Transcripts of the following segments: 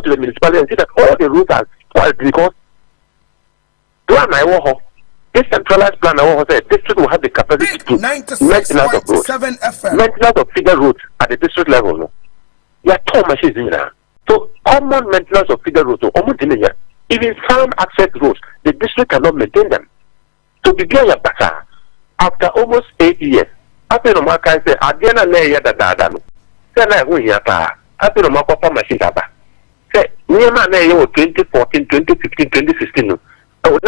go to the municipality and see that all the roads are spoiled because plan I want this centralized plan I want to say district will have the capacity to maintenance of roads, maintenance of feeder roads at the district level. No, you are two machines in there. So common maintenance of feeder roads, even farm access roads, the district cannot maintain them. So begin your better after almost 8 years. After the market say, I didn't lay at the dada. Then I win your car. After the market machine, say, near my name 2014, 2015, 2016. And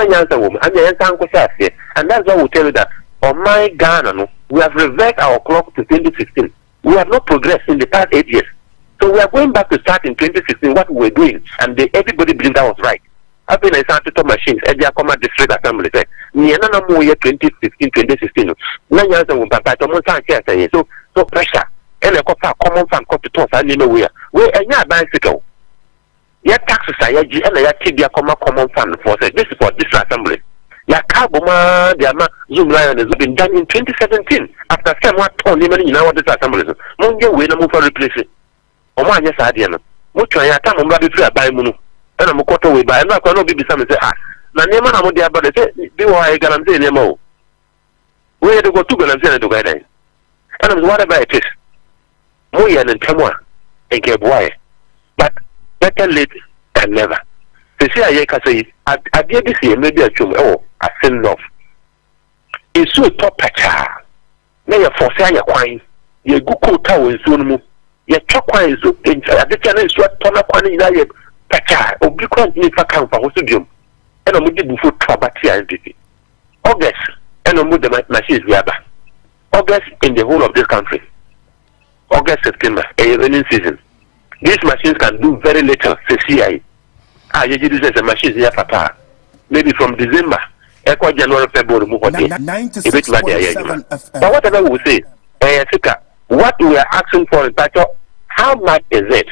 that's why we tell you that on my Ghana, we have reversed our clock to 2016. We have not progressed in the past 8 years. So we are going back to start in 2016 what we were doing, and everybody believed that was right. I've been a Santo Machines, Edia Command District Assembly. Niana more year 2015, 2016. 9 years ago, so pressure. And a common fan come to toss, I know where. We're a bicycle. Your taxes are and your Tibia common fund for this is for this assembly. Your Carboma, the Zoom Lion has been done in 2017 after somewhat only money in our this assembly. Monga way to move for replacing. Oman, yes, I didn't. Much I come on Baby Free by Munu. And I'm a quarter way by and I cannot be some say, ah, Nanema, I'm there, but do I guarantee them all? Where to go to Galamzena to guide? And whatever it is. Moyan and Tamwa and Gaboy. But better late than never. They say I can say I did this year maybe a chum I send off. It's so top patcha. Now you forsay your coin. You go cold tower soon move. Your chop coin so at the channel is what ton of coin in a patcha or be quite near for camp for studium. And I'm moving before Trabatia and DP. August and I'm with the machines we have. August in the whole of this country. August, September, a rainy season. These machines can do very little. CCI. You use a machine here, Papa. Maybe from December, January, February, move on. But whatever we say, what we are asking for in fact, how much is it?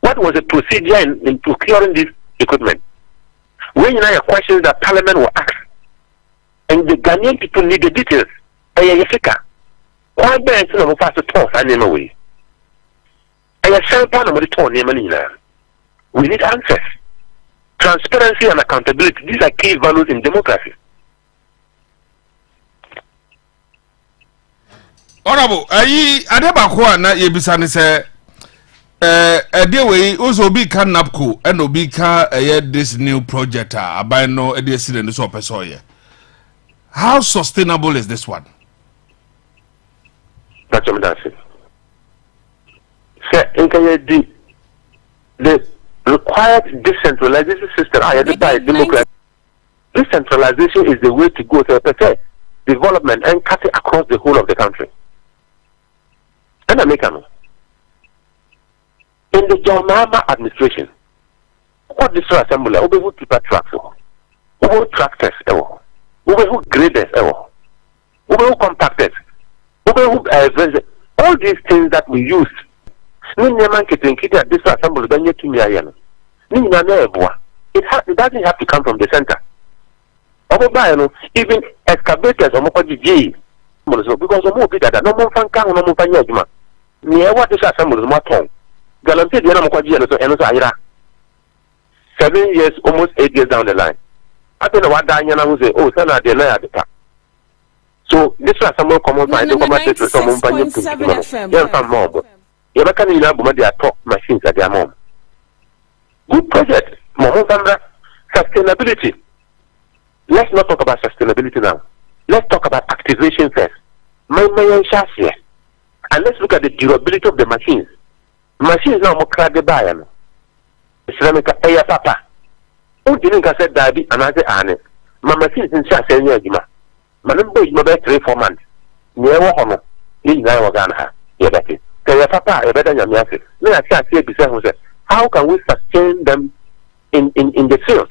What was the procedure in procuring this equipment? When you know your questions that Parliament will ask, and the Ghanaian people need the details. Why do you know fast to toss and name away? And a shell pan of the tone name and we need answers. Transparency and accountability, these are key values in democracy. Honorable, Adebakwa na yebisane se way also be can napco and obi ka this new project abai no edeside so pesoye. How sustainable is this one? That's what I'm saying. The required decentralization system, democracy. Decentralization is the way to go to development and cut it across the whole of the country. And American. In the John Mahama administration, what this assembly, we will keep tracks, we will tractors, we will graders, we will compactors. All these things that we use, it doesn't have to come from the center. Even excavators, because more people that no more fan can no more near what this assembly is more tongue. Guarantee the 7 years, almost 8 years down the line. I don't know what Diana will say, oh, son, they lay at the top. So this was some common find the commercial to some FM. Yes, some more. You can have their top machines at their mom. Good project. Sustainability. Let's not talk about sustainability now. Let's talk about activation first. And let's look at the durability of the machines. Machines now more crowded by them. Islamic air papa. Oh, didn't I say daddy and I say Anne. My machines in Shasha. Manumbo is about 3-4 months. Near Honor, in Nayagana. Yabaki. Tell your papa, a better than Yassi. Let us say, beside how can we sustain them in the field?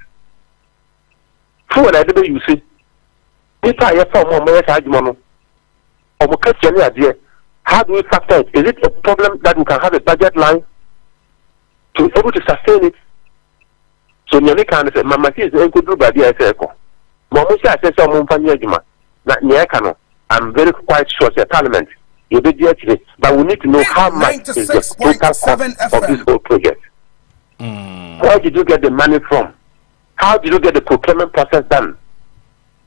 Food, I don't you see. If I have 4 more minutes, or question idea, how do we factor it? Is it a problem that we can have a budget line to be able to sustain it? So, Nyani can say, Mama is a good group idea. Mamusha says, I'm very quite sure the Parliament. But we need to know how much is the total cost of this whole project. Where did you get the money from? How did you get the procurement process done?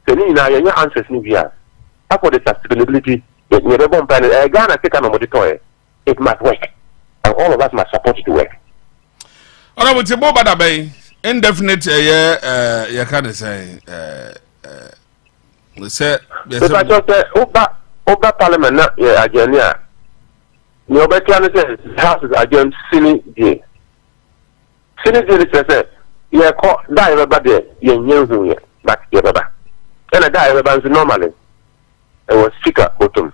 So your answers in here. For the sustainability, Ghana take an auditor. It must work, and all of us must support it to work. Honorable Tibo Badabay, indefinite you can say If I just say over Parliament, agenda. You better say House is against Senate day. Senate day says, "You call die everybody, you knew but you and I die everybody normally." It was speaker bottom.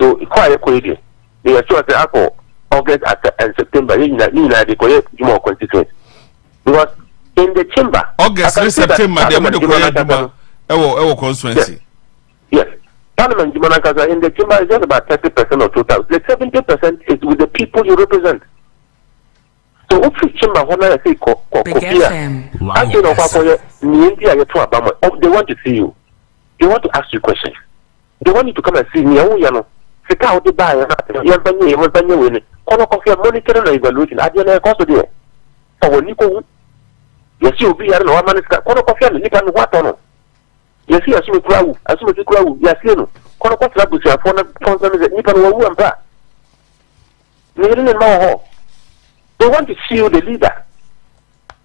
So quite a quality. They are sure to August and September. You know, they create more constituents because in the chamber, August and September, they want to create our constituency. Yes. Parliament in the chamber is just about 30% of total. The 70% is with the people you represent. So if the chamber when I say they want to see you. They want to ask you questions. They want you to come and see me. Sit out the buy monitoring and evaluation. I didn't cost there. So when you go, yes, you'll be here. No man is coffee and you can what on. Yes, you assume crowd, yes, you know. They want to see you the leader.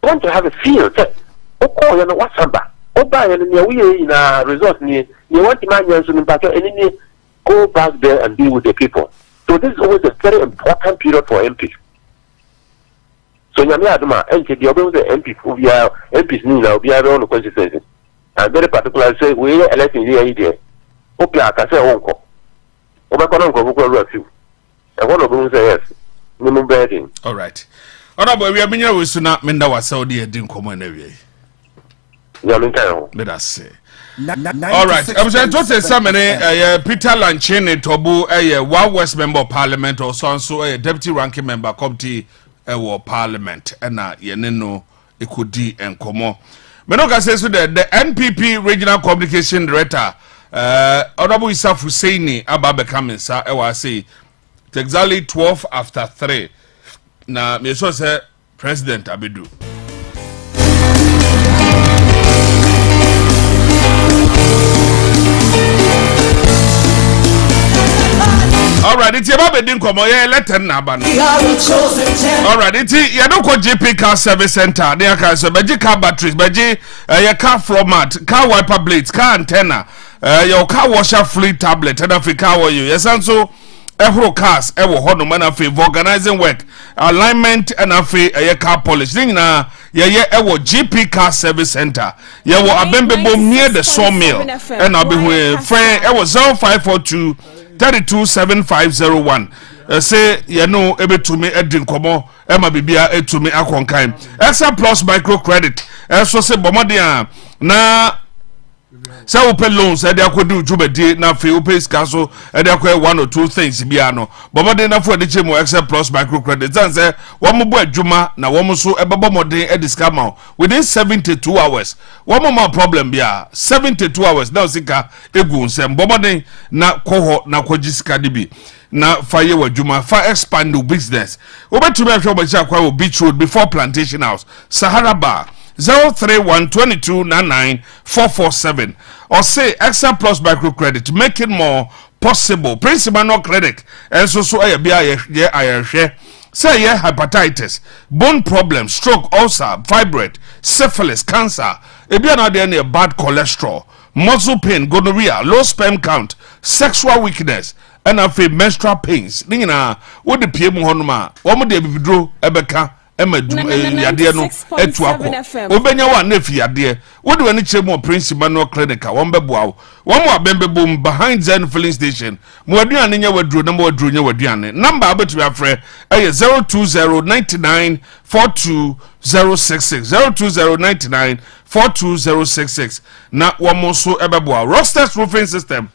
They want to have a feel. What's number? Buy and in a resort near you want to manage and go back there and deal with the people. So this is always a very important period for MPs. So Yamiaduma, and the other MP who we are MPs now, we are on the constituency. And very particular say we are electing the idea. Okay, I can say uncle. Obakononko will and one of them say yes. Minimum bedding. All right. Honorable, we have been here with Suna Minda was Saudi didn't come in area. Let us say. All right. I was going to say something. Peter Lanchene Tobu, a Wild West member of Parliament, or so a deputy ranking member, committee, Parliament, and Yeneno, Ekudi, and Komo. Menoka says the NPP Regional Communication Director, Honorable Isaf Husseini, Ababe Kamisa, I was say, exactly 12 after 3. Now, me so say President Abidu. All right, it's about being come on. Let them know. All right, it's you don't call GP car service center. They are cars, beji car batteries, beji your car floor mat, car wiper blades, car antenna, your car washer fluid tablet, and if car were you, yes, and so. Every cars, every hot no man of organizing work, alignment, and a car polish. Nina, ever GP car service center. Ya wo abembe bom near the sawmill, and I'll be with friend. It was 0542 327501. Say, you know, ebe to me, Edin Komo, Emma Bibia, to me, Akonkaim. Extra plus microcredit. So say, Bomadia, na. So open loans, and they could do Jubedi, now for pay castle, and they could 1 or 2 things, Biano. But then for the gym or except plus microcredit. And say, one more Juma, now one more so a bubble day at this come within 72 hours. One more problem, yeah, 72 hours. Now, Sika, Egun, and Bomade, now cohort, now Kojiska DB. Now, fire with Juma, fire expand the business. Over to me from Chakwa Beach Road before Plantation House, Sahara Bar. 031-2299-447 or say extra plus microcredit make it more possible principal no credit and so share say hepatitis bone problem stroke ulcer fibroid syphilis cancer if you are there bad cholesterol muscle pain gonorrhea low sperm count sexual weakness and menstrual pains nina what the PM honoma what would they be draw ebeka yade no etu akọ obenya wa na fi yade wo de wani kire mo principal no clinical won beboa wo mo abembe bom behind Zen filling station mo aduane nya waduro na mo waduro nya waduane number abetu afre 02099420066 02099420066 na wo mo so ebeboa Rockstars roofing system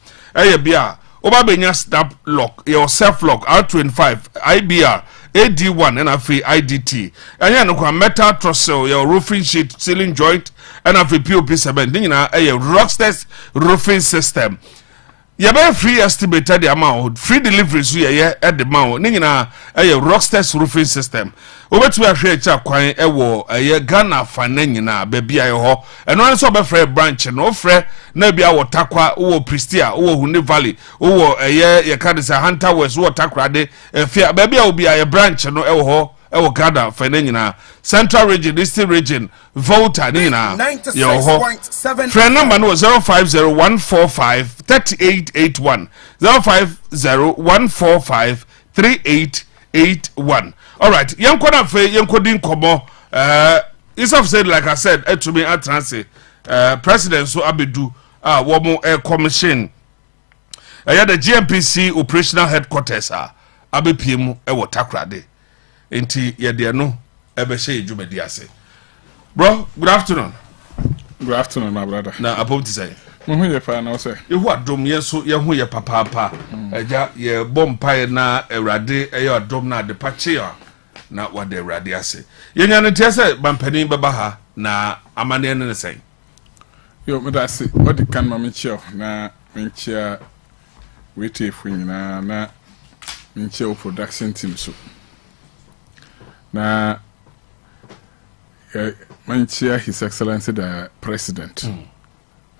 bia oba benya snap lock your self lock R25 IBR AD1 and afi IDT anya no kwa metal trussel your roofing sheet ceiling joint and afi POP7 ding na Rockstars roofing system Yaba free estimated the amount, free delivery so ye at the mount. Ningina a Rockstars roofing system. Over to a share chap quine a war a year Ghana fanenina, baby I ho, and one so by branch and no fre, nebi our takwa, or Pristia, or Huni Valley, or a year ye can't say Hunter was what takrade, and fear baby will be a branch and no ho. Ewo Ghana fanenina Central Region, Eastern Region, Volta nina. Yo ho. Friend number no 0501453881. 0501453881. All right. Yankona fe yankodin komo. Isaf said like I said, to me at transit. President so abedu womo commission. The GMPC operational headquarters abepiem ewo takrade. Enti yede no ebe she djumedi ase. Bro, good afternoon. Good afternoon, my brother. Na apom ti say. Mo hu ye fa na o say. Ye hu adom ye so ye hu ye papa. Eja ye bompa na Ewrade ye adom na de pache na wade Ewrade ase. Ye nya ne tie say bampani beba ha na amane ne say. Yo, me da say, what the kan ma me chia na me chia wete fu nyina na me chia production team so. Na Manchia His Excellency the President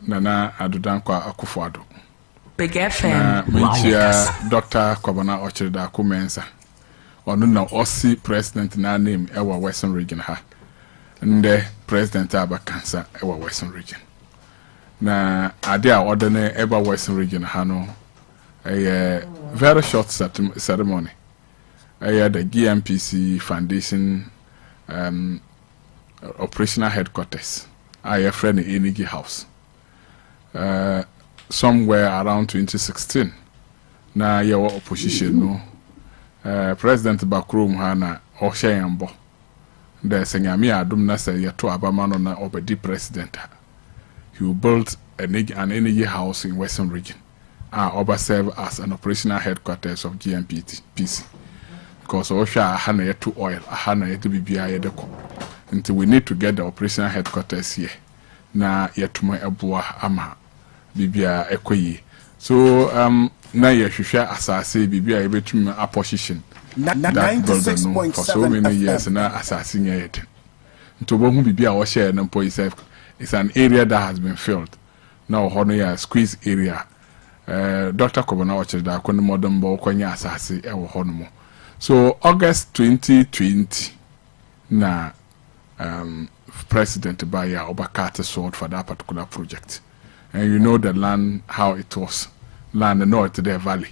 Nana Adudankwa Akufo-Addo. Big FM. Manchia Dr. Kwabena Ochirida Kumensa. Onu na Osi President na name ewa Western Region ha. Nde President Aba Kansa ewa Western Region. Na ade a ordene ewa Western Region ha no a very short ceremony. The GMPC Foundation operational headquarters. I have friend in Energy House. Somewhere around 2016. Na your opposition no. President Bakrum Hana Oshayambo. The Senyami Adum Nasa Yato Abamano na Obedi President. He will build an energy house in Western Region. Oba serve as an operational headquarters of GMPC. Because Osha Hana Yetu oil, Hana Yetu Bibia Yedeko. Until we need to get the operational headquarters here. Na Yetuma Ebua Ama Bibia Ekoyi. So na Yeshusha Asasi Bibia Ebetum a position. That building for so many years na assassin yet. To Bohu Bibia Osha and Empo itself. It's an area that has been filled. Now Honoya squeeze area. Dr. Kobana Ochida Koni Modern Bo Konya Asasi Ewo Honomo. So August 2020 na President Baya Obakate sold for that particular project. And you know the land, how it was. Land the north of the valley.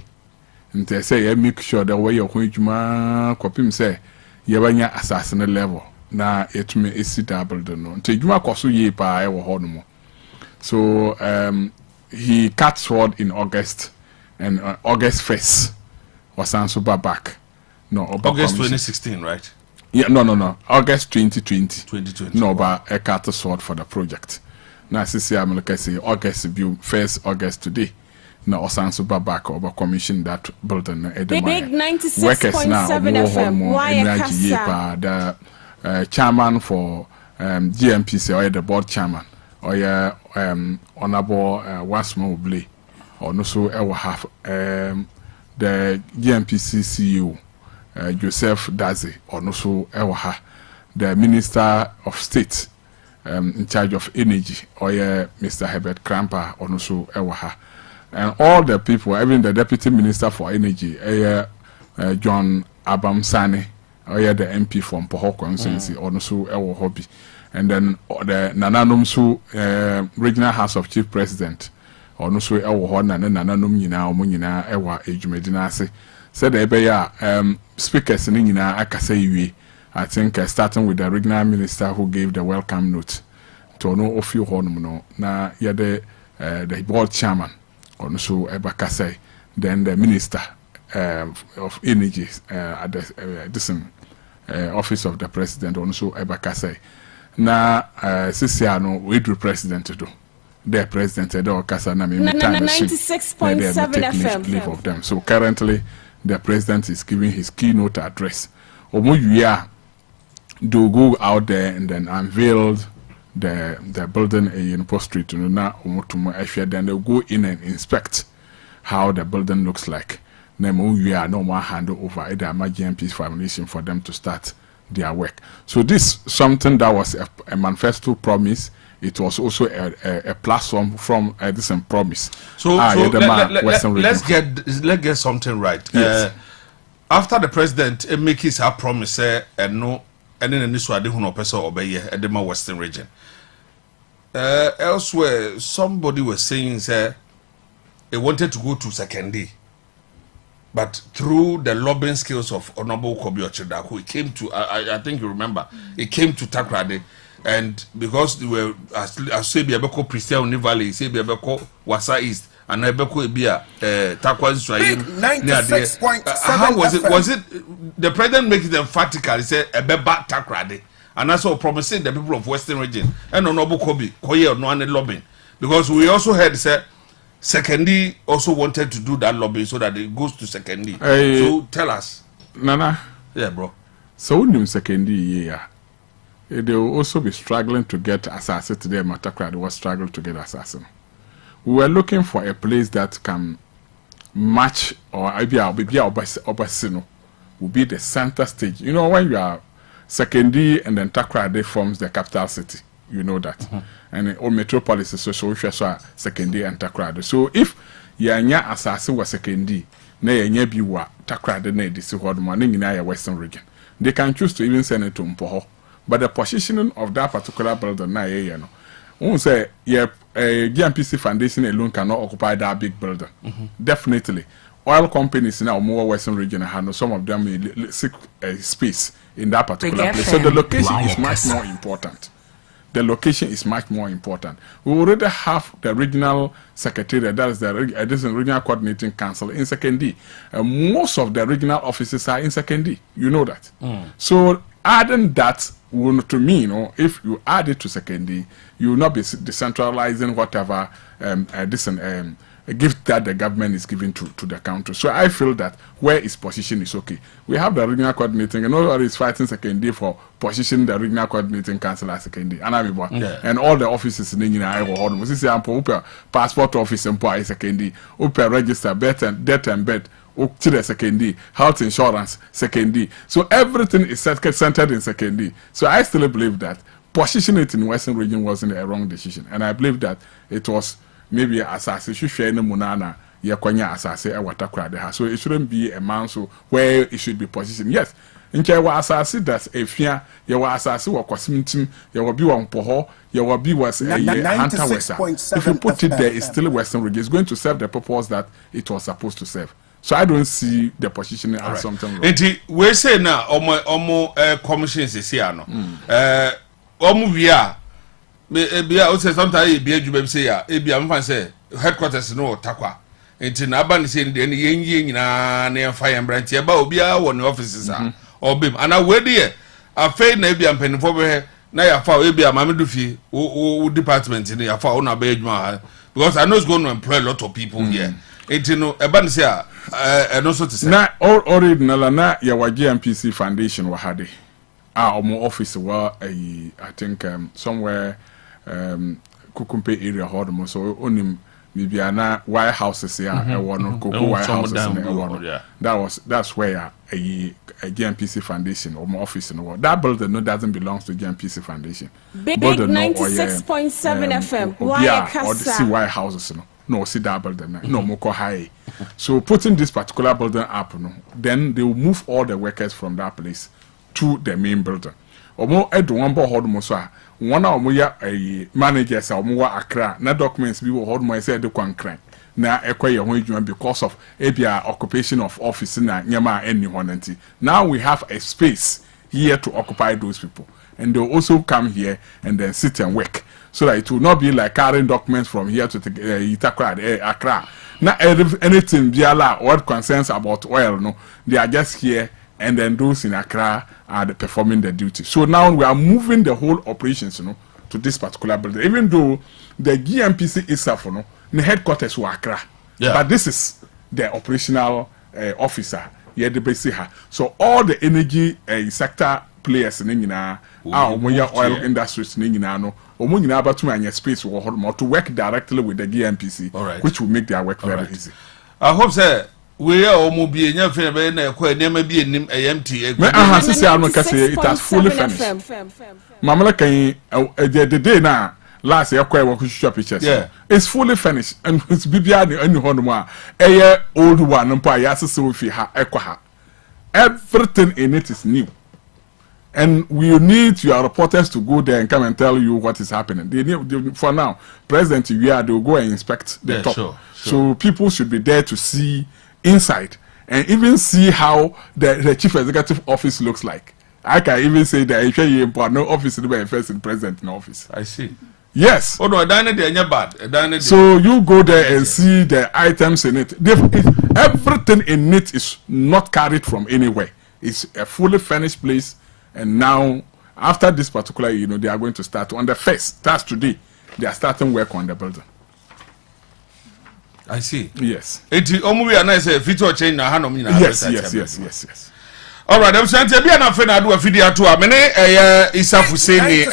And they say, make sure the way you're going to Kopim say, Yabanya assassinate level. Na it may is double the no. Take you so ye by our hormone. So he cut sword in August, and August 1st was answered back. No, August 2016, right? Yeah, no. August 2020. 2020. No, but I cut a sword for the project. Now, I'm like I say, August, 1st August today. No, Osanso back over commission that building. Big 96.7 FM. Why KASA? The chairman for GMPC, or the board chairman, or honorable Wasmo Blay, or no so ever have the GMPC CEO. Joseph Daze, or no so Ewaha, the Minister of State in charge of energy, or Mr. Herbert Krampa, or no so Ewaha, and all the people, even the Deputy Minister for Energy, John Abam Sane, or the MP from Poho Constituency, or no so Ewa Hobby, and then the Nananum Regional House of Chief President, or no so Ewa Hon, and then Nananum Yina, Munina, Ewa Ejumedinase. Said speakers in Nina Akasa, I think starting with the regional minister who gave the welcome note to no of you hormono. Na the board chairman on so Ebakase, then the minister of energy at the office of the president on so Ebakase. Na Sisiano we do president to do. The president said, "Oh, Kasa na me time 96.7 FM." Leave of them. So currently, the president is giving his keynote address. Omo do go out there and then unveil the building in Post Street. Then they'll go in and inspect how the building looks like. Then we are no more hand over either GMP's foundation for them to start their work. So this something that was a manifesto promise. It was also a platform from this promise. So, let's get something right. Yes. After the president make his promise, and no, and then this one, no person obey at the Western region. Elsewhere, somebody was saying, say, he wanted to go to Sekendi, but through the lobbying skills of Honorable Kobi Ochedaku, he came to. I think you remember, he came to Takrade. And because they were as say be abeko Christian Valley, say be abeko Wasa East, and abeko Ebia Takwa Israel. 96.7. How was it? Was it the president makes it emphatically? He said Ebeba Takrade, and also promising the people of Western region and Honorable Kobi Koye no one lobbying, because we also heard say Sekendi also wanted to do that lobbying so that it goes to Sekendi. So tell us, Nana. Yeah, bro. So when Sekendi, yeah. They will also be struggling to get assassin today. Matakra, they were struggling to get assassin. We were looking for a place that can match or maybe Obasino will be the center stage. You know, when you are Sekendi and then Takrade forms the capital city, you know that. And all metropolis is so Sekendi and Takrade. So if Yanya assassin was Sekendi, na Yanya biwa Takrade na disi hoduma na Western region. They can choose to even send it to Mpoho. But the positioning of that particular building, now, you know, won't say, yeah, GMPC Foundation alone cannot occupy that big building. Definitely. Oil companies now, more Western region, have some of them seek space in that particular place. So the location is much more important. The location is much more important. We already have the regional secretariat, that is the regional coordinating council in Sekendi. Most of the regional offices are in Sekendi. You know that. So adding that, to me, you know, if you add it to Sekendi, you will not be decentralizing whatever gift that the government is giving to the country. So I feel that where its position is okay. We have the regional coordinating, and nobody is fighting Sekendi for positioning the regional coordinating council as Sekendi. And all the offices in the passport office and Sekendi, register, debt and bed. Sekendi, health insurance, Sekendi. So everything is centered in Sekendi. So I still believe that positioning it in Western region wasn't a wrong decision. And I believe that it was maybe assassin should share no munana yakwanya assassin Watakra. So it shouldn't be a man so where it should be positioned. Yes. In Chewa assassin that's a fear, you were assassin or Quasimtim, you will be one poho, you will be was a hunter west. If you put it there, it's still Western region. It's going to serve the purpose that it was supposed to serve. So I don't see the positioning as something wrong. And we say now, omo commissions is here no. Omo via, I say sometimes be you say ya. Be am say headquarters no Takwa. And na ban say the yen na na fire brand here. Ba obia won offices ah. Obim. And I we there. Afei na be am penfo be na ya fa we be am do fi o department ni ya fa o na be adwuma because I know it's going to employ a lot of people here. It you know eban say and also to say na already na your GMPC Foundation wa hade omo office wa I think somewhere Kukumpe area hodmo so onim bibiana White Houses here no Koko White Houses that's where a GMPC Foundation or more office in the world. That building doesn't belong to GMPC Foundation. Big 96.7 FM. Why or the see White Houses no see that building no more high. So putting this particular building up, then they will move all the workers from that place to the main building. Or more one more hold more one of a managers or more Accra. Na documents we will hold more say the crank. Na acquire because of ABR occupation of office na nyama any. Now we have a space here to occupy those people, and they'll also come here and then sit and work, so that it will not be like carrying documents from here to Accra. Not anything what concerns about oil, no, they are just here, and then those in Accra are performing their duty. So now we are moving the whole operations, to this particular building, even though the GMPC itself, the headquarters were Accra. Yeah. But this is the operational officer. So all the energy sector players in oil industries space to work directly with the GMPC, which will make their work very easy. I hope say we are almost be enough in a quite never be an empty. Me ahasi say I'm gonna say it has fully finished. Mamala can the day now last year quite work shop pictures. Yeah. It's fully finished and it's BBR and Honma. A year old one and pay as so if you ha equa. Everything in it is new. And we need your reporters to go there and come and tell you what is happening. For now, President they will go and inspect the top. Sure. So people should be there to see inside and even see how the chief executive office looks like. I can even say that no office in the first in president in office. I see. Yes. Oh no, I done it bad. So you go there and see the items in it. Everything in it is not carried from anywhere. It's a fully furnished place. And now, after this particular, they are going to start on the first. That's today. They are starting work on the building. I see. Yes. It's almost a nice feature change now. Yes. All right, I'm saying to be an affair. I do a video to a minute. Isafu Hussein,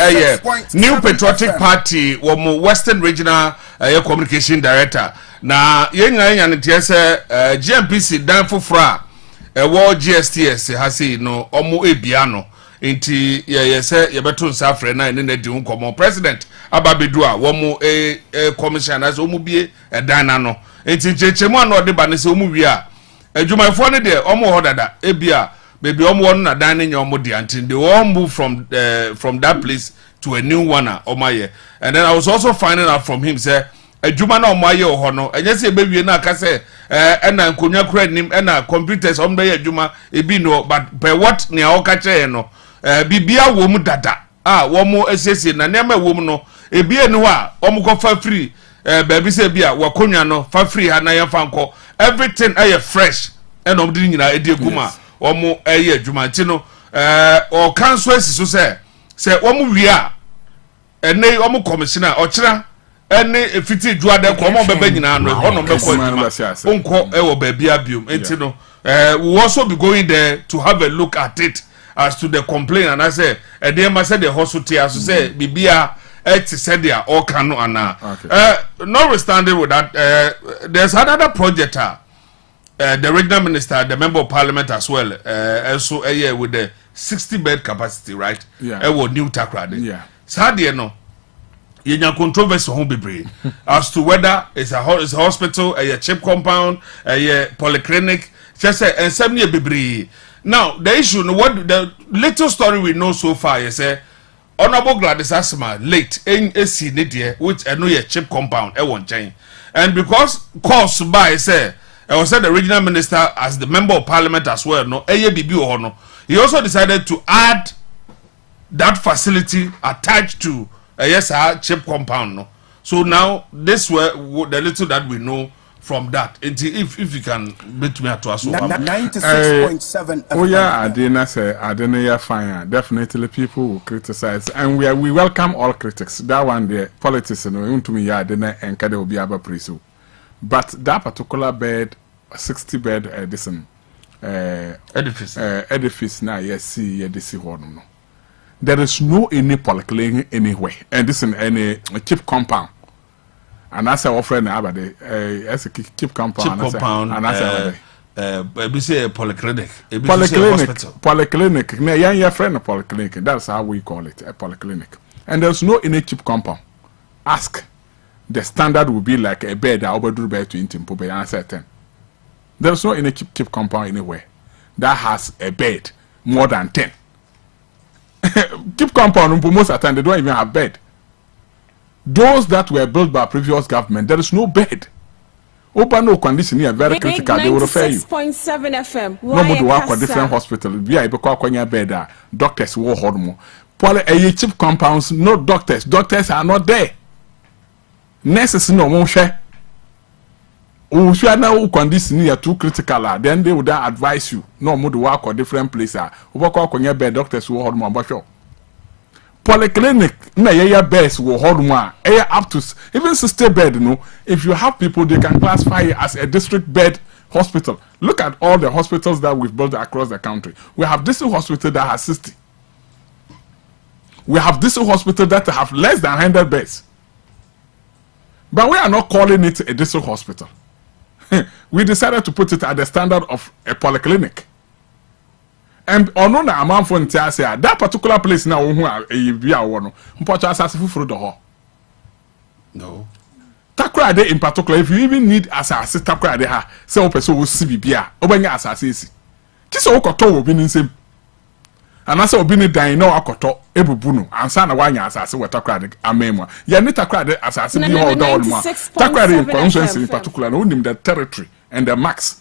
New Patriotic Party, or Western Regional Communication Director. Now, young and GMPC down for fra. War GSTS has no omo ebiano. Inti say yebeto nsafre na ne di nkomo president ababedua wo mu commissioners omu bie edana no inti chechemu ano de ba ne se omu wi a adwumayfo ne de omu hodada ebia baby omu won na dan ne nya omu de anti they all move from that place to a new one omaye. And then I was also finding out from him say adwuma na omaye ho no enye se bewie na aka say na nkonya kura nim na computers ombe ye adwuma ebi no but by what ne a okache no bibia wo mu dada wo mu esese na nema wo mu no ebie ne ho a omu ko fa free baby say bia wakonwa no fa free ha na ye fa nko everything aye fresh and omu di nyina edi eguma omu aye adwuma ti no o council so say omu wi a ene omu commissioner o kira ene efiti juade ko omu bebe nyina no hono be ko adwuma onko e wo baby abium enti no we also be going there to have a look at it as to the complaint. And I say they must say the hospital as to say bibia said they are all cano ana. Notwithstanding with that, there's another project the regional minister, the member of parliament as well, also a year with the 60-bed capacity, right? Yeah. New Takrade. Yeah. Sadly, no. You controversy home be as to whether it's a hospital, a chip compound, a polyclinic, just say and 7 year be. Now the issue, what the little story we know so far is Honorable Gladys Asma late in a scene which I know a chip compound won't change, and because caused by I was said the regional minister as the member of parliament as well, no AABB or no, he also decided to add that facility attached to a chip compound, no. So now this were the little that we know from that. If you can bet me to us. 96.7. Oh yeah, I didn't hear fine. Definitely people will criticize, and we welcome all critics. That one the politics to me yeah didn't and will be able to. But that particular bed, 60-bed edifice now this one. There is no any polyclinic anywhere, and this is any cheap compound. And that's our friend Abade. As a cheap compound. And that's a say polyclinic. Polyclinic. No, your friend a polyclinic. That's how we call it, a polyclinic. And there's no any cheap compound. Ask. The standard will be like a bed. I will do bed to Intimpo. Answer 10. There's no any cheap compound anywhere that has a bed more than 10. Cheap compound most of the time they don't even have bed. Those that were built by previous government, there is no bed. Open no condition here, very critical. They will refer you. 96.7 FM. Nobody work with different hospitals. We are able to bed. Doctors will hold more. Poly cheap compounds, no doctors. Doctors are not there. Nurses no more share. If you are now condition here too critical, then they would advise you. No more to work or different places. Work on bed. Doctors will hold more. But sure. Polyclinic na your beds will hold more up to even 60 bed. No, if you have people, they can classify it as a district bed hospital. Look at all the hospitals that we've built across the country. We have district hospital that has 60. We have district hospital that have less than 100 beds. But we are not calling it a district hospital. we decided to put it at the standard of a polyclinic. And ono na amanfo nti ase that particular place na wo hu a bia wo no mpocho asase fufuru do ho. No. Takrade in particular, if you even need asase takrade ha, say o person wo si bibia, obanya asase esi. Ti se wo koto wo bi nsem. Anase obi ni dan na akoto ebubu no, ansa na wanya asase wo takrade amemwa. Ya ni takrade asase bi ho do ma. Takrade in consensus in particular, no nim the territory and the max.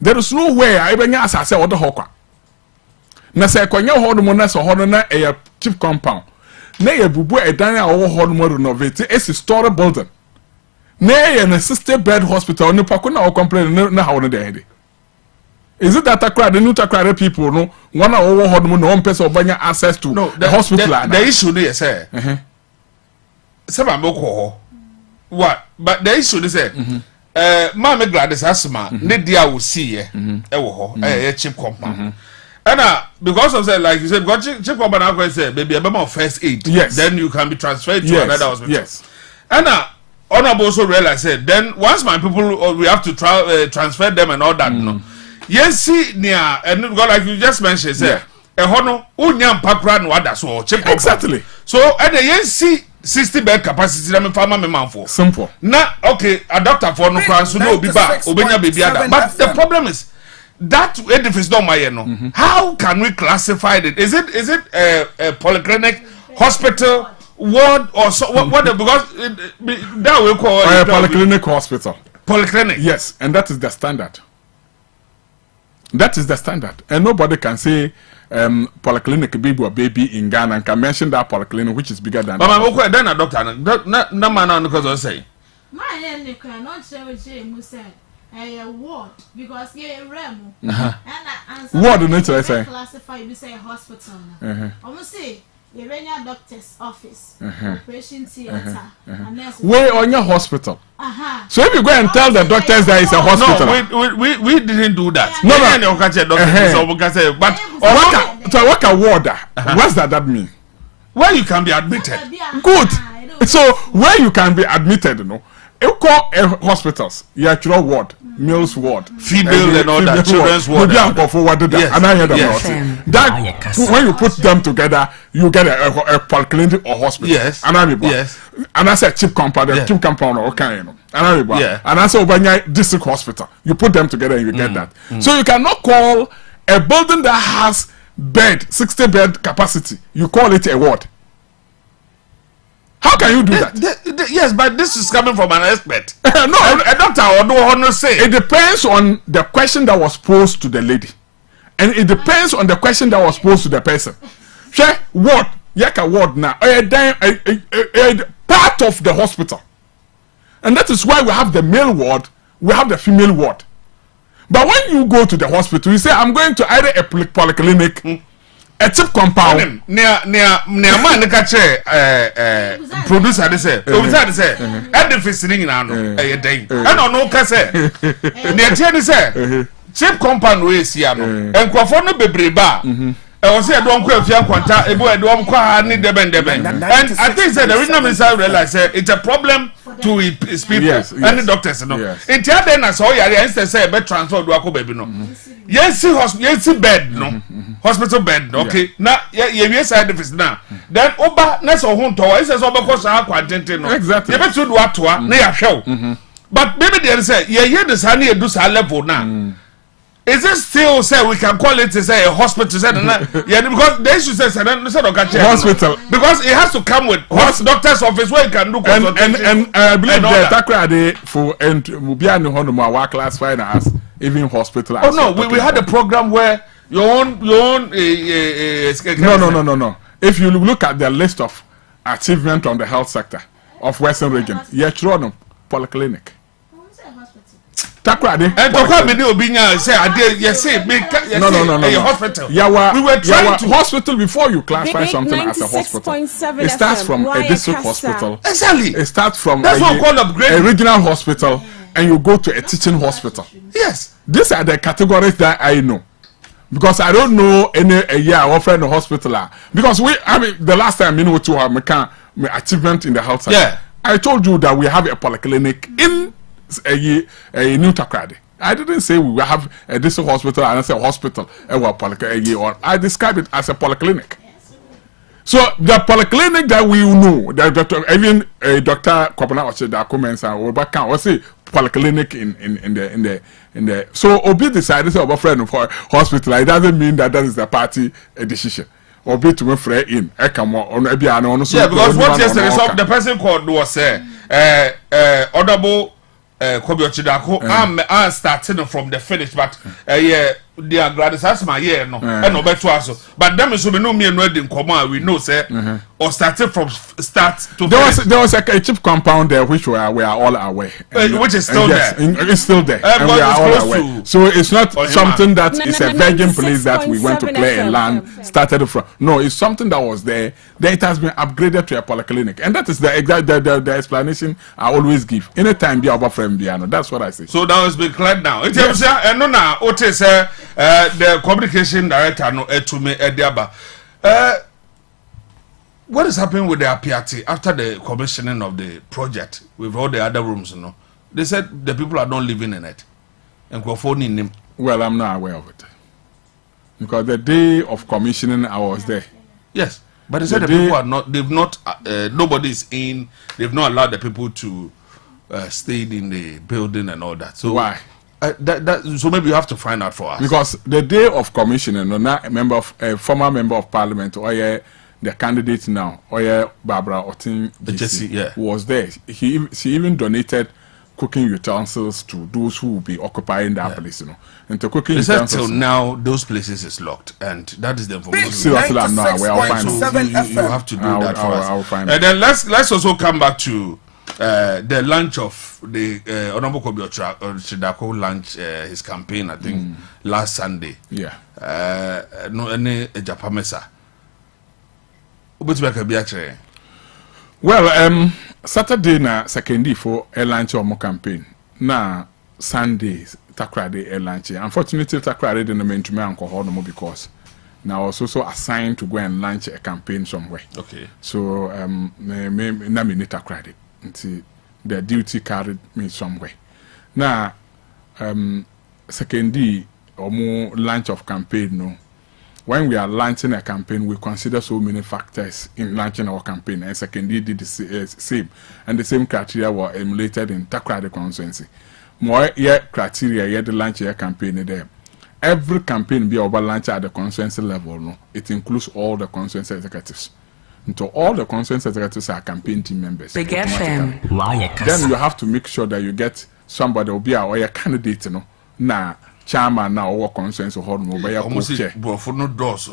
There is no way I benya asase wo do ho kwa. Na se kwanya ho no mo na so ho no na e cheap compound. Na ye bubu edan a wo ho no mo renovate a story building. Na an assisted bed hospital no pako na o complain na how no dey. Is it that the new takrade people no one over hold no one person obanya access to the hospital? The issue is say some amoko what but the issue is say Mama Gladys asthma ne dia will see e wo ho cheap compound. And because of say like you said because cheap compound now say baby a first aid, yes, then you can be transferred to another hospital. Yes. And Honorable also realized said then once my people we have to transfer them and all that no. Yes, see near and because like you just mentioned say a hono unyam pakra no ada so check exactly. So and the yes see 60 bed capacity na me farmer me man for simple. Na okay a doctor for no plan so no be back obenya baby ada but the problem is that edifice don't my no. How can we classify it? Is it a polyclinic hospital ward or so what because that we call a polyclinic hospital. Polyclinic. Yes, and that is the standard. That is the standard. And nobody can say polyclinic baby or baby in Ghana and can mention that polyclinic which is bigger than. But I'm then a doctor. No man because I say. My name cannot say a ward because you're rem. Ward nature say. Classify you say hospital. Almost say you're in your doctor's office, operation theater, where on your hospital. So if you go and tell the doctors that it's a hospital. No, we didn't do that. No. But so what a ward? What's that mean? Where you can be admitted. Good. So where you can be admitted, you call hospitals. You actual ward, males ward, female and all that, children's ward. Yes. And I hear them that when you put them together, you get a polyclinic or hospital. Yes. Yes. And I said cheap compound, cheap compound, okay, And I said Obanya district hospital. You put them together and you get that. So you cannot call a building that has 60 bed capacity. You call it a ward. How can you do that? Yes, but this is coming from an expert. No, a doctor or no say. It depends on the question that was posed to the lady, and it depends on the question that was posed to the person. Sure, ward, yaka ward now, part of the hospital, and that is why we have the male ward, we have the female ward. But when you go to the hospital, you say, "I'm going to either a polyclinic." A cheap compound. Near man catch producer they say. Producer say. Edifice in now no. Day. I don't know can say. Near Jenny say. Cheap compound we see no. And kwafo no bebre ba. I say don't go if you kwanta ebo e do kwa ni deben. And I think say the reason minister realize say it's a problem to his people and the doctors no. In the then as all yare instead say be transfer do akọ baby no. Yes bed no. Hospital bed okay. Na ye side office now. Then oba na so ho nto. It says oba ko sa kwantente no. Exactly. Ye betu do atoa na ya hwew. But maybe they say ye the sa na edu sa level now. Is it still say we can call it say a hospital? Yeah, because they should say hospital because it has to come with doctor's office where you can do consultation. And I believe that takrade for and Mubiani Honoma were classified as even hospital. Oh no, we had a program where your own no. If you look at the list of achievement on the health sector of Western region, Yechrono Polyclinic. Takrade. And talk me obinya say no. Hospital. We were trying to hospital before you classify something as a hospital. It starts from a district hospital. Exactly. It starts from a regional hospital and you go to a teaching hospital. Yes. These are the categories that I know. Because I don't know any year offering a hospital. Because the last time we to have achievement in the health sector. Yeah. I told you that we have a polyclinic in a new Takrade. I didn't say we will have a district hospital and I say hospital. I describe it as a polyclinic. So the polyclinic that we know, that Dr. Even Dr. Kopana or the comments and Obaka was say polyclinic in the so Obi decided to friend for hospital. It doesn't mean that is the party decision. Obi to me friend in yeah, because what yesterday so the person called was honorable Kobi Ochidako. I'm starting from the finish, but yeah, they are glad that's my year no, and no better also. But them is we know me and wedding come we know say or starting from start to there was a cheap compound there which we are all aware, which is still there. It's still there, and we are all aware. So it's not something that is a virgin place that we went to clear a land started from. No, it's something that was there. Then it has been upgraded to a polyclinic, and that is the exact the explanation I always give. Anytime be our friend Biano, that's what I say. So that has been cleared now. It is no na ote say the communication director no to me Ediaba. What is happening with the Apiati after the commissioning of the project with all the other rooms? You know, they said the people are not living in it, and him. Well, I'm not aware of it because the day of commissioning I was there. Yes, but they said the people are not. They've not. Nobody is in. They've not allowed the people to stay in the building and all that. So why? So maybe you have to find out for us. Because the day of commissioning, not a former member of parliament or the candidate now, or Barbara Otin Jesse, was there. She even donated cooking utensils to those who will be occupying that place, you know. And to cooking utensils. Till now, those places is locked, and that is the information. Seriously, I'm not aware. I'll find out. You have to do that for us. I'll find and then let's also come back to the launch of the Honorable Kobi Ochidako launched his campaign, I think, last Sunday. Yeah. No, any Japamesa. Well, Saturday na second day for a launch of my campaign. Na Sunday Takrade a launch. Unfortunately, Takrade didn't mean to me alcohol no more because now I was also assigned to go and launch a campaign somewhere. Okay. So na me Takrade until the duty carried me somewhere. Now second day or more launch of campaign no. When we are launching a campaign, we consider so many factors in launching our campaign. And secondly, did the same. And the same criteria were emulated in Takrade constituency. More criteria, the launch your campaign there. Every campaign be over launch at the constituency level. No, it includes all the constituency executives. Until all the constituency executives are campaign team members. Big FM. Then you have to make sure that you get somebody who will be our candidate, you know. Now, chairman now or consensus or hold mobile chair. Bro for no doors.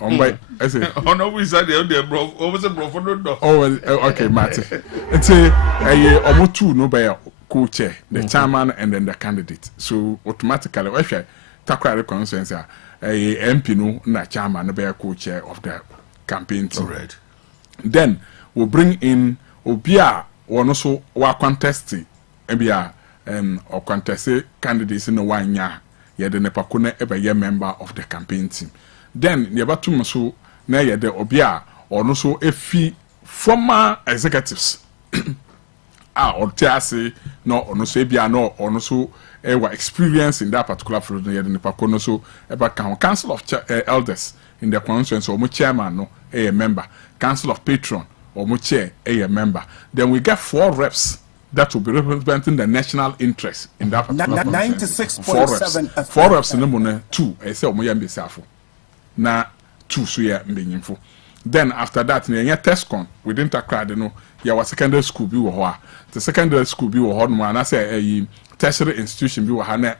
I say, oh no, we said there, bro. Almost a bro for no door. Oh, okay, Marty. It's a almost two no by a co-chair, the chairman and then the candidate. So automatically, if you Takrade consensus, a MP no na chairman no by a co-chair of the campaign team. Right. Then we'll bring in Obia or also our contesting, Obia or contest candidates in the 1 year. Ye the nepakuna ebe ye member of the campaign team. Then ye batum so na ye the obia or no so efi former executives or tiase no or no so ebia no or no so ewa experience in that particular field ye the nepakuna so eba council of elders in the constituency or mo chairman no a member, council of patron or mo chair a member. Then we get 4 reps that will be representing the national interest in that particular 96.7 4 reps in the money 2 I say omo yambe safo na 2 so ya mbenyimfo. Then after that na test con within Takrade no ya was secondary school bi wo ho a the secondary school bi wo ho no na say tertiary institution bi wo ha na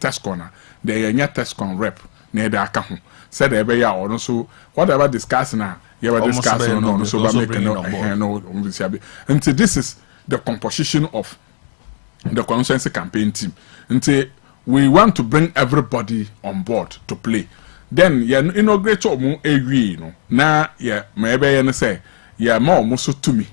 test con na the test con rep na da aka ho said the ebe ya ono so whatever discuss na ya we discuss no so ba make no until this is the composition of the constituency campaign team. Until we want to bring everybody on board to play. Then you inaugurate omo ewie no. Na ya maybe you say ya ma omo so to me.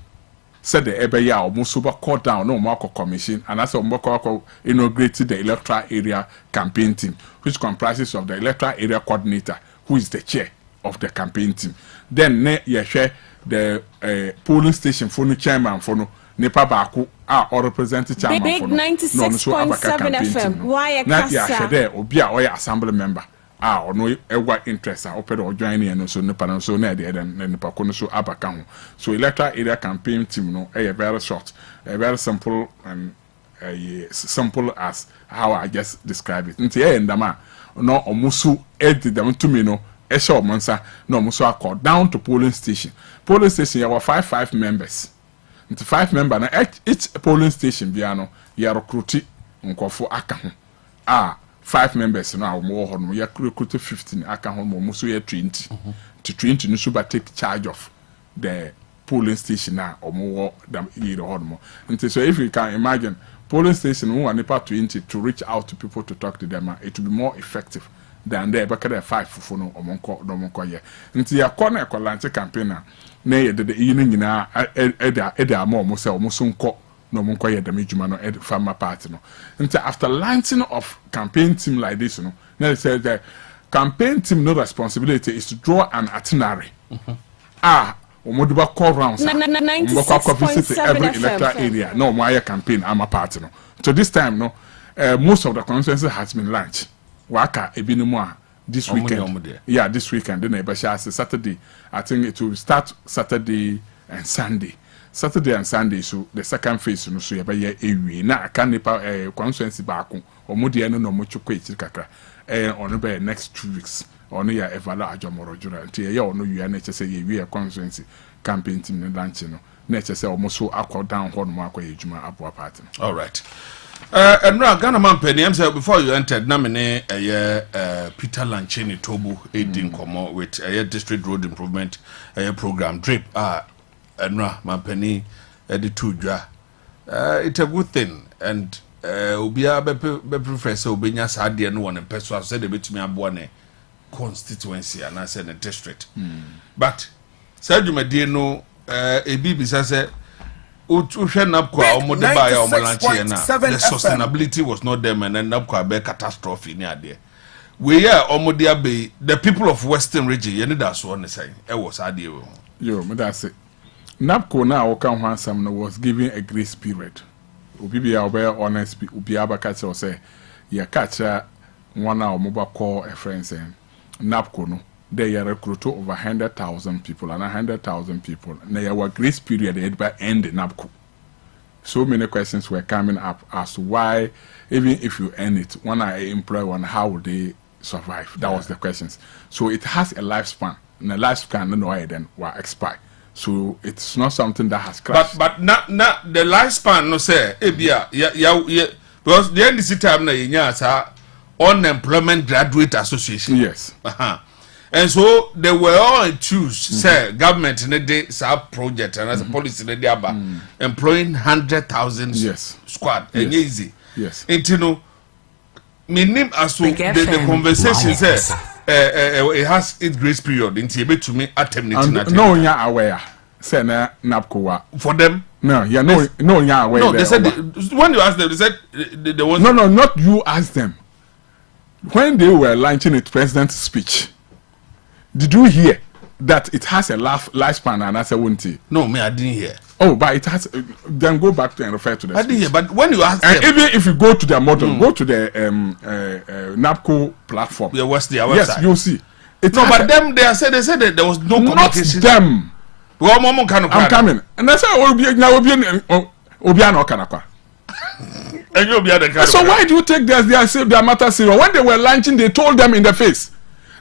Said the ebe ya omo so ba call down no more commission and as omo call inaugurate the electoral area campaign team which comprises of the electoral area coordinator who is the chair of the campaign team. Then ne ya share the polling station for no chairman for no nipa baako or represent chairman Big for no 96.7 FM. Why na KASA? ya hwede obi a oya assembly member ono ewa interest opedo o join no so nipa no so na de nipa ko no so abaka ho. So electoral area campaign team no very short, very simple and simple as how I just describe it. Nti ndama no omusu edit them to me no ehye omonsa no omusu akọ down to polling station. Polling station there were 5 members. Nti 5 member na each polling station bia no ya recruit nkofo aka ho 5 members no awo ho no ya recruit 15 aka ho mo so ya 20 to 20 no so ba take charge of the polling station na omo dam yire ho no. Nti so if you can imagine polling station who are nipa 20 to reach out to people to talk to them, it will be more effective than there because 5 for no omonko ye. Nti ya corner ko launch campaign na ye de yini nyina eda mo mo se omo so nko no omonko ye dem adwuma no farmer party no. Nti after launching of campaign team like this no, na say the campaign team no responsibility is to draw an itinerary. Omoduba call rounds. Visit every electoral area. No, my campaign, I'm a partner. So this time, no, most of the constituency has been launched. Waka ebinumwa this weekend. Yeah, this weekend. Then Ebasha Saturday. I think it will start Saturday and Sunday. Saturday and Sunday, so the second phase, no, so yaba ye na can nipa constituency baku. Omudi eno no mucho kweti kakra. On the next 2 weeks. Ono ya evala ajomoro jura nti ya ono yu na chese ye wi constituency campaign team ne launch no na chese omoso akọ down ho no akọ yejuma aboa party. All right. Enra Ghana man penny am say before you entered na me ne Peter Lancheni Tobu edin komo with district road improvement program drip Enra man penny editu dwa. It's a good thing and obia be prefer say obenya sa de no won person say de betumi aboa ne constituency and I said a district. But said you may no a BBC say the sustainability was not them and then up a catastrophe near there. We are Omodia Bay, the people of Western region, you need us one say it was idea. Yo, that's it. NAPCO now come handsome was giving a grace period. Ubi aware honest ubi abakacha or say ya catch one hour mobile call a friend saying NAPCO no they recruit over 100,000 people and 100,000 people. Now our grace period by end in NAPCO. So many questions were coming up as to why, even if you end it, when I employ one, how would they survive? That was the questions. So it has a lifespan. And the lifespan no then will expire. So it's not something that has crashed. But not the lifespan no say yeah because the end time na yenya unemployment graduate association. Yes. And so they were all choose say government in the project and as a policy in the employing 100,000 squad and easy. Yes. And you know minim as to the conversation says it has its grace period into be to me attempt no nya aware say na NAPCO for them. No, yeah, no nya aware. No, they said when you asked them, they said there was no, not you asked them. When they were launching its president's speech, did you hear that it has a lifespan and as a wunty? No, me, I didn't hear. Oh, but it has. Then go back to and refer to the I didn't hear, but when you ask and them, even if you go to their model, go to the NAPCO platform. Yeah, what's their website? Yes, you'll see. It no, but them, they said that there was no communication. Not them. Well, I'm coming. And I said, Obiano Kanaka. And you'll be the so why do you take their matter serious? When they were launching, they told them in the face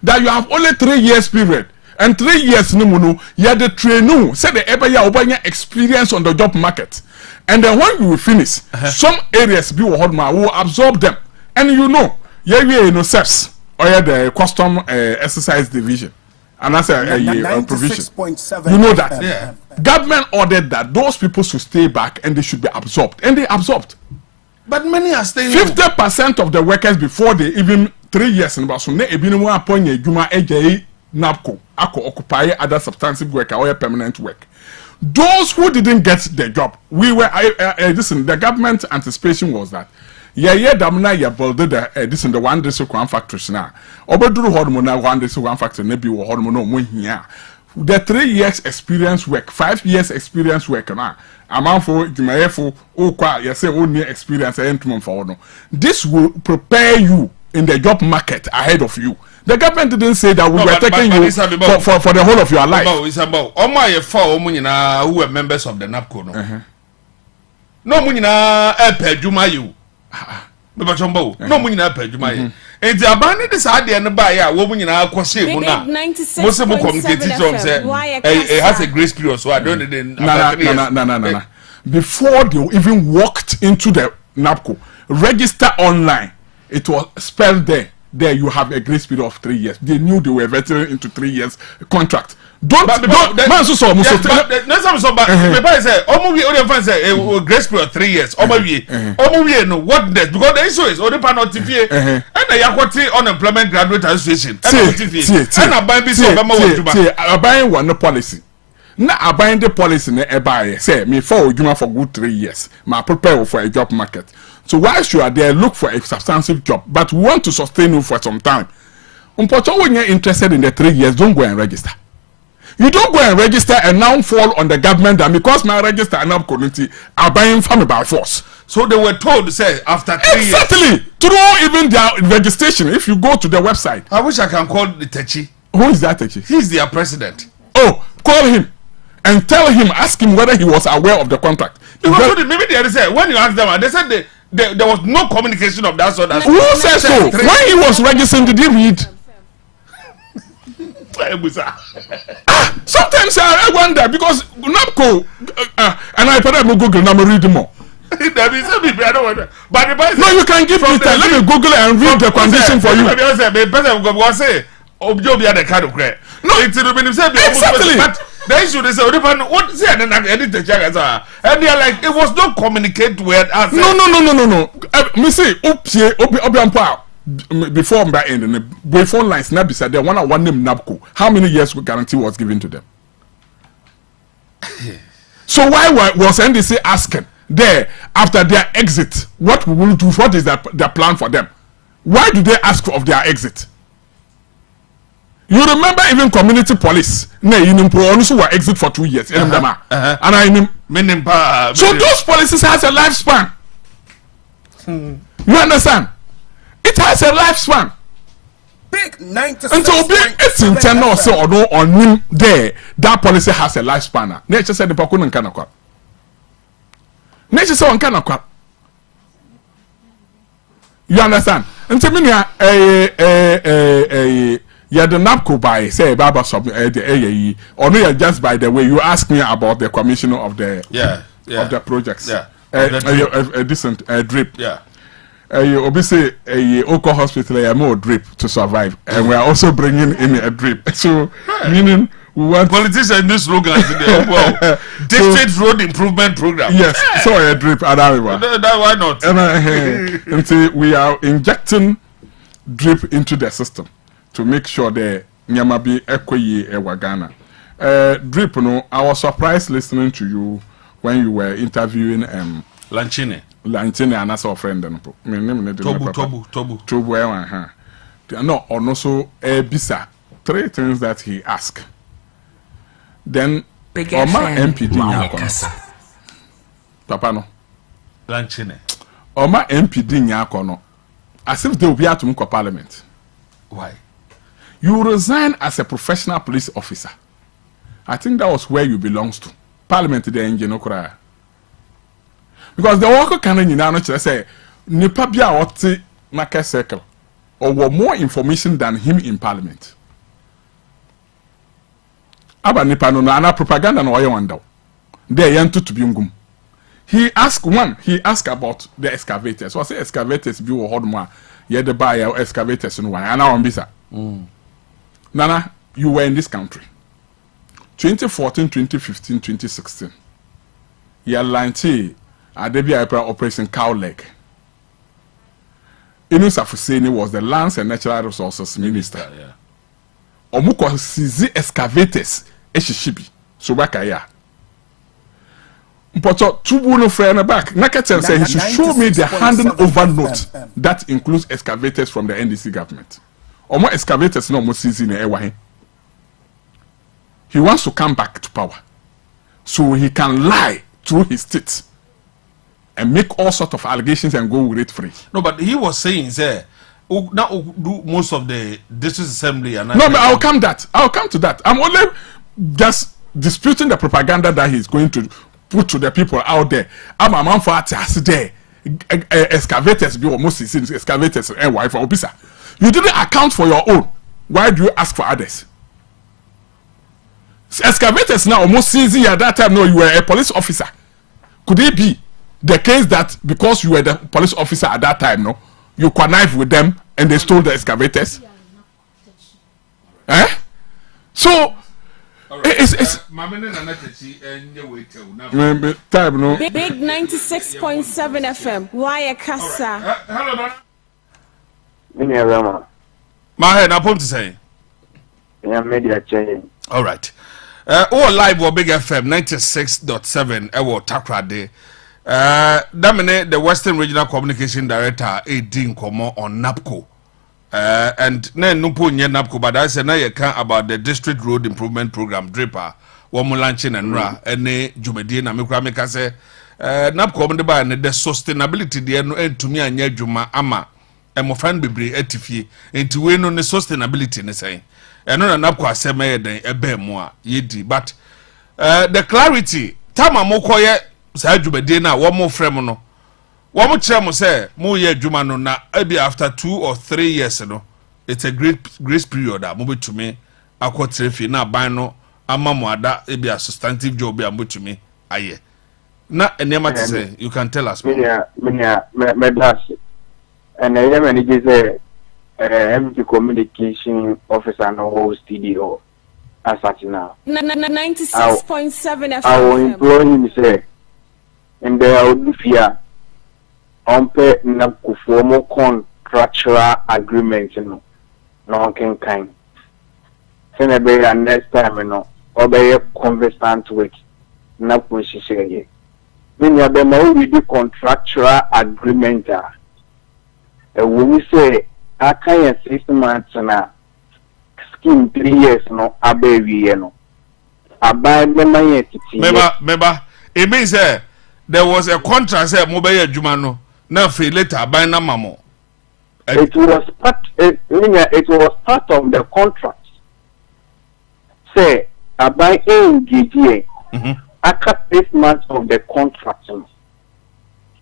that you have only 3 years period. And 3 years, no, you had the trainee, said the ever ya experience on the job market. And then when you will finish, some areas will absorb them. And you know, SEPs, or the custom exercise division. And that's a provision. You know that. Yeah. Government ordered that those people should stay back and they should be absorbed. And they absorbed. But many are staying. 50% of the workers before they even 3 years in Basune, ebinu appoint Juma AJ NAPCO, occupy other substantive work or permanent work. Those who didn't get the job, listen, the government anticipation was that damna build this in the one district one factories now. Obeduru hormona one district one factory maybe hormono mo hia. the 3 years experience work, 5 years experience work now. Amount for Jumayefo, you say only experience for no. This will prepare you in the job market ahead of you. The government didn't say that we were taking you for the whole of your life. It's about who were members of the NAPCO. No munina pay Jumayu. No munina pay Jumayu. And the abandoned this idea and buy a woman in our question. Most of the communicated it has a grace period, so I don't no. Before they even walked into the NAPCO, register online, it was spelled there. There you have a grace period of 3 years. They knew they were veteran into 3 years contract. Don't man so so next time so but say omo only fan say grace period 3 years omo we no what that because the issue is only panel TV and the yakwoti unemployment graduate association and aban bi so obama wo juba aban one policy na aban the policy na e buy say me for ojuma for good 3 years ma prepare for a job market. So why should I there look for a substantive job? But we want to sustain you for some time. When you're interested in the 3 years, don't go and register. You don't go and register and now fall on the government that because my register and now community are buying family by force. So they were told to say after 3 years. Exactly. Through even their registration, if you go to the website. I wish I can call the Techi. Who is that Techi? He's their president. Oh, call him and tell him, ask him whether he was aware of the contract. Because maybe they said when you ask them, they said there was no communication of that sort. Who said so? When he was registering, did he read? Sometimes I wonder because NAPCO and I probably Google and read more. But no, you can give me time. Let me Google and read the condition for you. No, exactly. But the issue is what say and they are like it was not communicated with us. No. Me say obi before by end the phone lines na beside the one name NAPCO. How many years guarantee was given to them? So why was NDC asking there after their exit what we will do? What is their plan for them? Why do they ask of their exit? You remember even community police? So were exit for 2 years. And so those policies has a lifespan. You understand? It has a lifespan. Big 96. And so it's internal so or no on him there. That policy has a lifespan. Nature said the Pakun and Kanaka. Nature said on Kanaka. You understand? And to me, yeah, the NAPCO by say Baba sub the AAE, or no, just by the way you asked me about the commissioner of the of the projects. A decent drip. Yeah. Obviously, a Oko hospital, a more drip to survive, and we are also bringing in a drip. So, meaning we want politicians in this slogan today. District road improvement program. Yes, so a drip. Why not? And see, we are injecting drip into the system to make sure the Nyamabi Ekoye Ewagana. Drip, no, I was surprised listening to you when you were interviewing Lanchine and that's our friend. Tobu. No, or no, so Bisa. 3 things that he asked. Then, Oman MPD Nyakono. Papa no. Lanchine. Oman MPD Nyakono. As if they will be at Parliament. Why? You resign as a professional police officer. I think that was where you belongs to. Parliament the engine okra. Because the worker can not say nipa bia wote market circle or were more information than him in Parliament. Aba nipa no na propaganda no oye wanda. There yantu to biungum. He asked about the excavators. So I say excavators bi wo hodmo a ye de buy excavators no one and on bisa. Nana, you were in this country. 2014, 2015, 2016. Your line T, Adebia Operation Cow Leg. Inus Afuseni was the Lands and Natural Resources Minister. Omuko Sizi excavators, Eshishibi, Subakaya. Mpoto Tubu no friend back. Nakatel said he should show me the handing over note that includes excavators from the NDC government. Or more excavators no more season ewa. he wants to come back to power. So he can lie through his teeth and make all sorts of allegations and go with it free. No, but he was saying, sir, now do most of the district assembly and no, but I'll come to that. I'm only just disputing the propaganda that he's going to put to the people out there. I'm a man for there. Excavators be almost excavators and wife or officer. You didn't account for your own. Why do you ask for others? Excavators now almost easy at that time. No, you were a police officer. Could it be the case that because you were the police officer at that time, no, you connived with them and they stole the excavators? So it's time, no. Big 96.7 FM. Why KASA? Hello, Rama. my head, I'm to say. Yeah, media change. All right. Live or Big FM 96.7 Takra Day. Damine, the Western Regional Communication Director, 18 Komo on NAPCO. And then no point NAPCO, but I said now you can about the District Road Improvement Program, DRIPA, Wamulanchin and Ra, and Jumedina, Mikramika say, NAPCO, the sustainability, the end to me and Yajuma Ama, and my friend Bibri Etifi, into win on the sustainability, and say. And on NAPCO, I say, a bear more, yedi, but the clarity, Tama Mokoye. Sajubedina, one more frame no. One more chamo say, more year Jumano na maybe after 2 or 3 years, no. It's a great grace period that move to me. I quote Trefi na bino, Amamwada, it be a substantive job be a to me. Aye. Na a name to say, you can tell us. Minya, and I am an empty communication officer no host TDO as such now. 96.7 FM. I will employ him say. And there would fear on pay na formal contractual agreement, no can kind. Senator next time, no, obey a conversant with na position. When you have the contractual agreement, when we say I can't 6 months na scheme 3 years, no, I baby, no, I buy the money. Remember, it means there was a contract say mobile jumano na free later by na mamo. It was part of the contract. Say I buy engage after 6 months of the contract.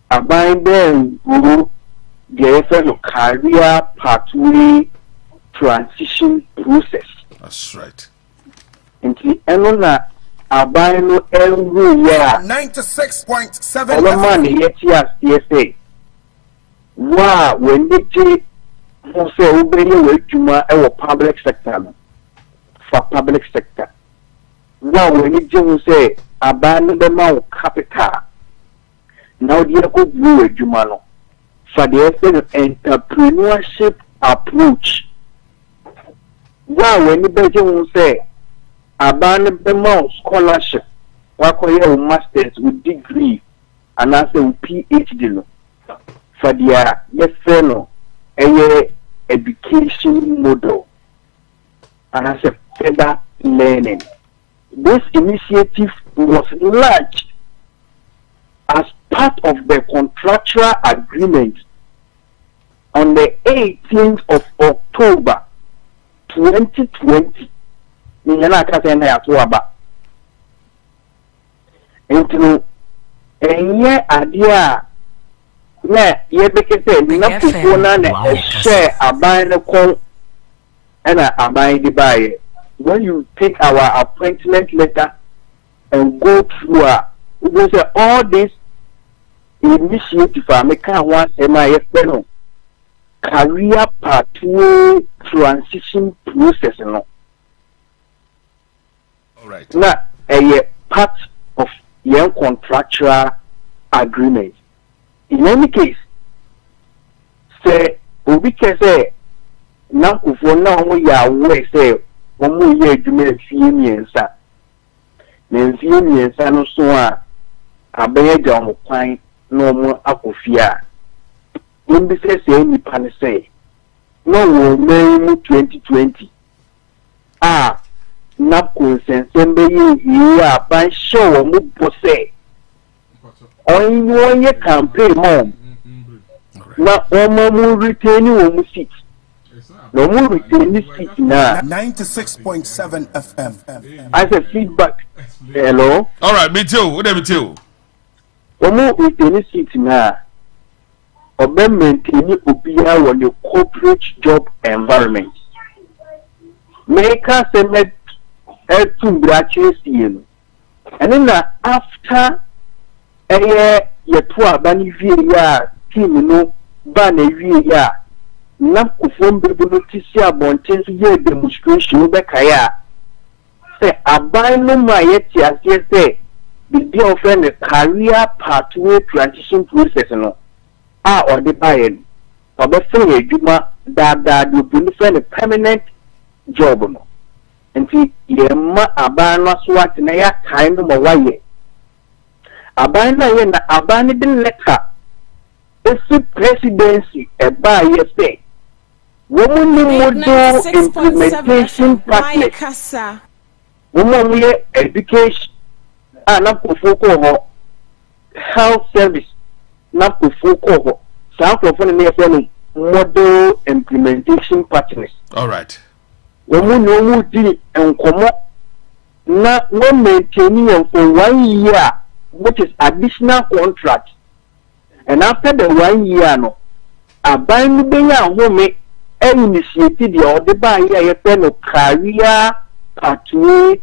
I buy them the career pathway transition process. That's right. And Abano every year 96.7 money yes. Wow, when they say obey our public sector for public sector. Wow, when you say abandon the amount capital. Now the good view Jumano for the entrepreneurship approach. Wow, when you say abandon the amount scholarship, what masters with degree and also with PhD for their fellow education model and as a further learning. This initiative was launched as part of the contractual agreement on the 18th of October 2020. Into a year idea na yebekete na kufuna na share abide the call and abide the buy. When you take our appointment letter and go through we say all this initiative make one MIF career pathway transition process no. All right. Now a part of your contractual agreement. In any case, say we can say now for now we are aware say when we do female no so a abeg on kwan no mo akofia. In be say ni pan say no we 2020 NAPCO will send somebody here by show or say. On 1 year campaign, mom. Now, Oman will retain you on the seat. No more retain this seat now. 96.7 FM. As a feedback. Hello? All right, me too. What me too? Omo retain seat now. Obe maintain Obia on the corporate job environment. Make us a met to graduate. And then after a year, you poor Bani Via team no Bani Via. Not perform the noticia bonten to get demonstration Bekaya. Say, I buy no my yet say, the deal of a career pathway transition process. No, or the buying. Or the free Juma that you bring a permanent job. No, and see, Yema Abana Swat Naya kind of a way. Abana and Abana letter. It's the presidency a buy say. Woman model implementation practice. Woman education and not for health service, not for South of model implementation partners. All right. Woman no deal and come not one maintaining for 1 year, which is additional contract. And after the 1 year, no, a buying the home. Initiated the other by a career pathway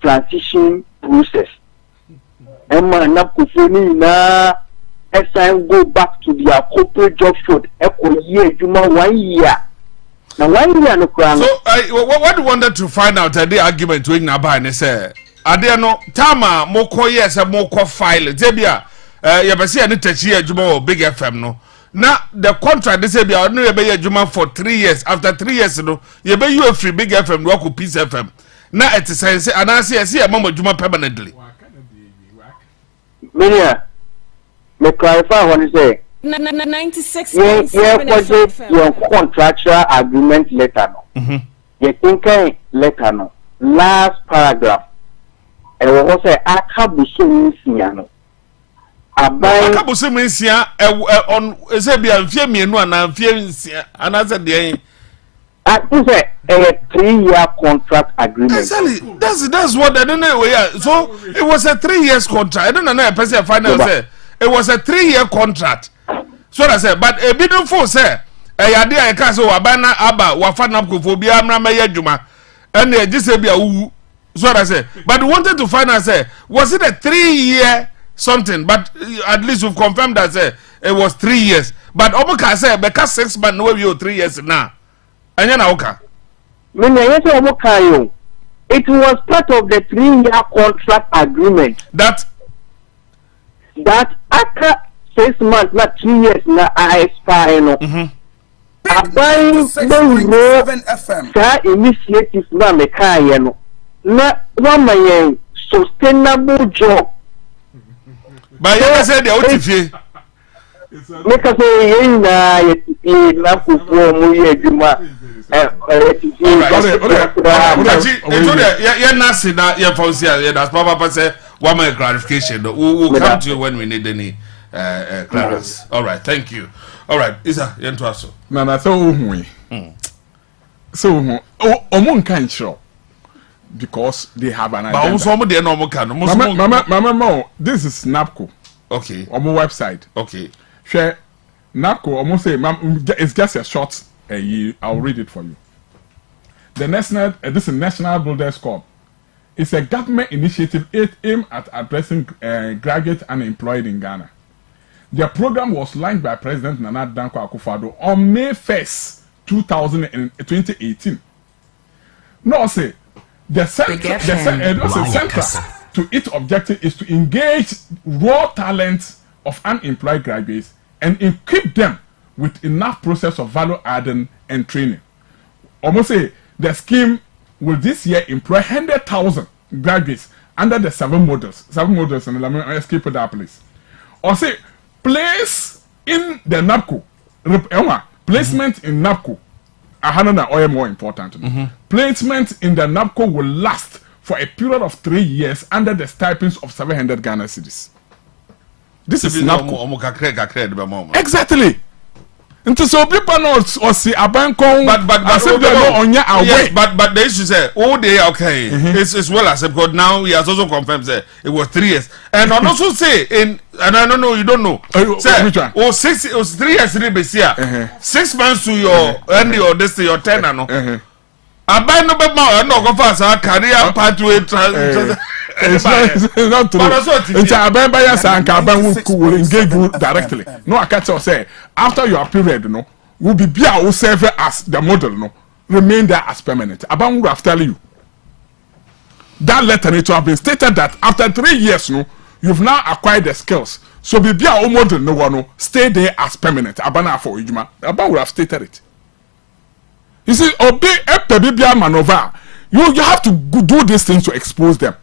transition process. Emma Napufuni na SI go back to their corporate job field. Echo year, Juma 1 year. Now 1 year no crown. So what do you wanted to find out the argument with Naba and say? Are there no Tama moko yes a moko file? Zebia, Yabasi and Tachia Juma or Big FM no. Now the contract they say be no be Juma for 3 years. After 3 years no, you be you a free Big FM work with Peace FM. Now it is say and I see a mama Juma permanently. Mania, me clarify what you say. 96.7 your contractual agreement letter no. You think letter no. Last paragraph. And we also say akabusu no. Akabusu meansia on say be amfie mienu ana amfie nsia ana say dey. I think a 3-year contract agreement. Exactly. That's what I don't know. Yeah. So it was a 3 years contract. I don't know a person final say it was a 3-year contract. So I said, but a bit of force say idea I can so abana aba wa fana ko bi amra me adwuma and they just say be a so I said, but we wanted to find out say was it a 3-year something, but at least we've confirmed that say it was 3 years. But omoka say because 6 months no we 3 years now. Anya na oka. It was part of the 3-year contract agreement. That after 6 months, not 3 years, now I expire. No. Abang initiative na mekaya no. Na one sustainable job. But you say the OTF. Make us say na kufu mu ye juma. We'll come to you when we need any clearance. All right, thank you. All right, Isa, Yentuaso. Nana, so Omun can't show because they have an agenda. Mama, this is NAPCO. Okay. Omun website. Okay. Share NAPCO. Omun say, it's just a short. I'll read it for you. The national, this is National Builders Corps. It's a government initiative aimed at addressing graduate unemployed in Ghana. The program was launched by President Nana Danko Akufo-Addo on May 1st, 2018. No, say the central to its objective is to engage raw talent of unemployed graduates and equip them with enough process of value adding and training. Almost say the scheme will this year employ 100,000 graduates under the 7 models. 7 models, and let me escape that place. Or say place in the NAPCO. Placement in NAPCO. Ahana oil more important. Placement in the NAPCO will last for a period of 3 years under the stipends of 700 Ghana cedis. This is NAPCO. Exactly. Nti so people not or see abankon but yes, but the issue say they okay. It's well as because now he has also confirmed say it was 3 years and also say in and I don't know you don't know say it was 3 years here 6 months to your end your this your tenure no aban no be no go fast career pathway it's not true. It's aban by yes and aban will engage you directly. No, I can't say after your period, no, will be will serve as the model, no, remain there as permanent. Aban will have tell you that letter need to have been stated that after 3 years, no, you've now acquired the skills. So be model no one no stay there as permanent. Abana for Ijuma. Aban will have stated it. You see, obey a maneuver. You have to do these things to expose them.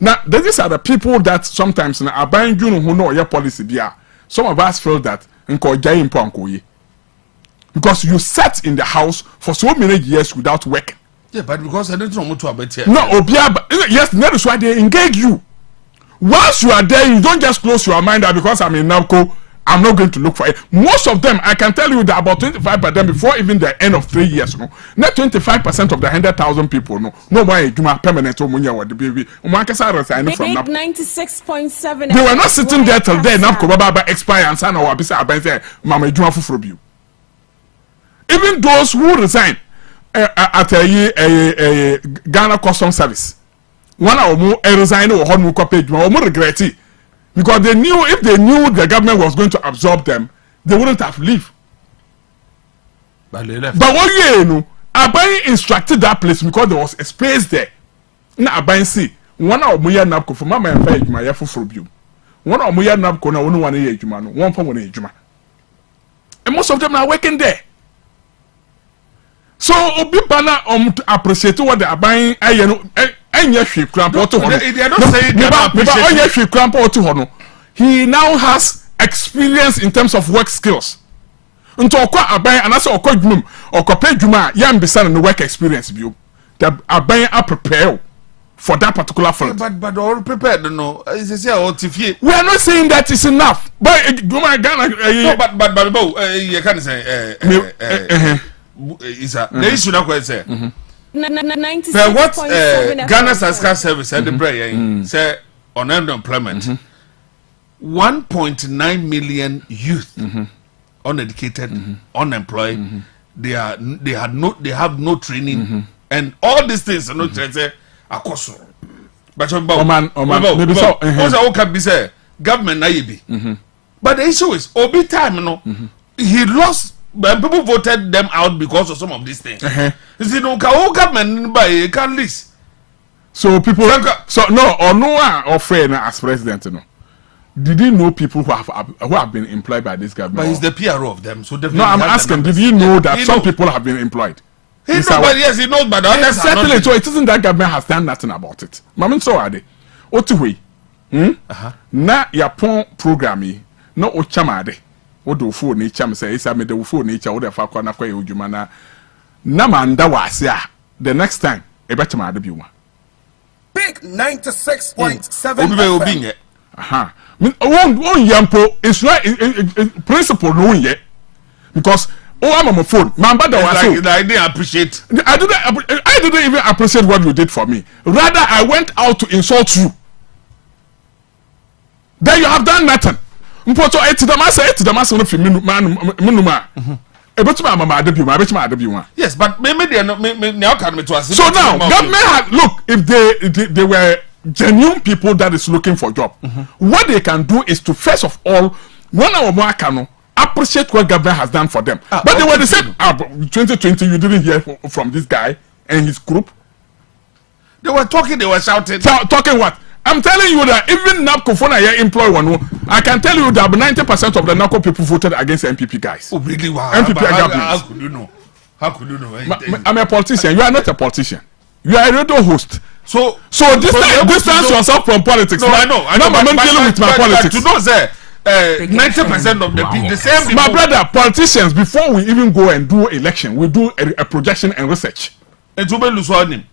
Now, these are the people that sometimes are buying you who know your policy. Some of us feel that because you sat in the house for so many years without work. Yeah, but because I don't know what to about here. No, yes, that is why they engage you. Once you are there, you don't just close your mind that because I'm in NAPCO, I'm not going to look for it. Most of them, I can tell you that about 25% before even the end of 3 years, no, not 25% of the 100,000 people, no one is permanent or the baby. 96.7. They were not sitting there till then. NAPCO expire and sign our say, Mama Juma for you. Even those who resign at a Ghana Customs Service, one or more resign or one page, or more regret it. Because they knew if they knew the government was going to absorb them, they wouldn't have left. But they left. But what you know, Abai instructed that place because there was a space there. Now Abai see one of Muya Napko for Mama and Faye, my for you. One of Muya Napko na one year Jumano, one for 1 year Juma. And most of them are working there. So Obi Bana to appreciate what they are buying. He now has experience in terms of work skills. Unto okwa aban anase okwa dwum okwa dwuma ya mbisa no work experience bio. The aban are prepared for that particular field. But all prepared no. We are not saying that is enough. But Ghana no, but you can say Isa the issue na say what Ghana Sasca Service said the prayer say on unemployment 1.9 million youth uneducated unemployed they have no training and all these things no say akoso but Oman maybe so also can be say government na yebi but the issue is obi time no he lost. But people voted them out because of some of these things. You see, no government by can list. So people, so no or no or friend as president, no. Did you know people who have been employed by this government? But he's the PRO of them, so no. I'm asking, did you know that some people have been employed? He knows, but yes, he knows, but others certainly. So it isn't that government has done nothing about it. Mamin so are they? Otuwe, na Yapon programme, no ochamade. What do phone nature say? Is I made the phone nature. What the fuck on a quay ujumana? Namanda was ya. The next time, a better man be one. Big 96.7. Aha. One yampo is right. Principle no yet because I'm on my phone. My brother was so. I didn't appreciate. I didn't even appreciate what you did for me. Rather, I went out to insult you. Then you have done nothing. Mpoto etidamasa no fi minuma ebetuma mama adebima ebetuma adebima. Yes, but maybe they are not now can me to assist. So now government had look if they were genuine people that is looking for job, what they can do is to first of all one our more can appreciate what government has done for them. But they were the same 2020 you didn't hear from this guy and his group. They were talking, they were shouting. Talking what? I'm telling you that even NAPCO for a employ one, I can tell you that 90% of the NAPCO people voted against MPP guys. Oh, really? Wow. MPP how could you know? How could you know? I'm a politician. You are not a politician. You are a radio host. So distance yourself from politics. No, I know. I'm dealing with my politics. To know that 90% of the people, the same people. My brother, politicians, before we even go and do election, we do a projection and research. And to be lose name.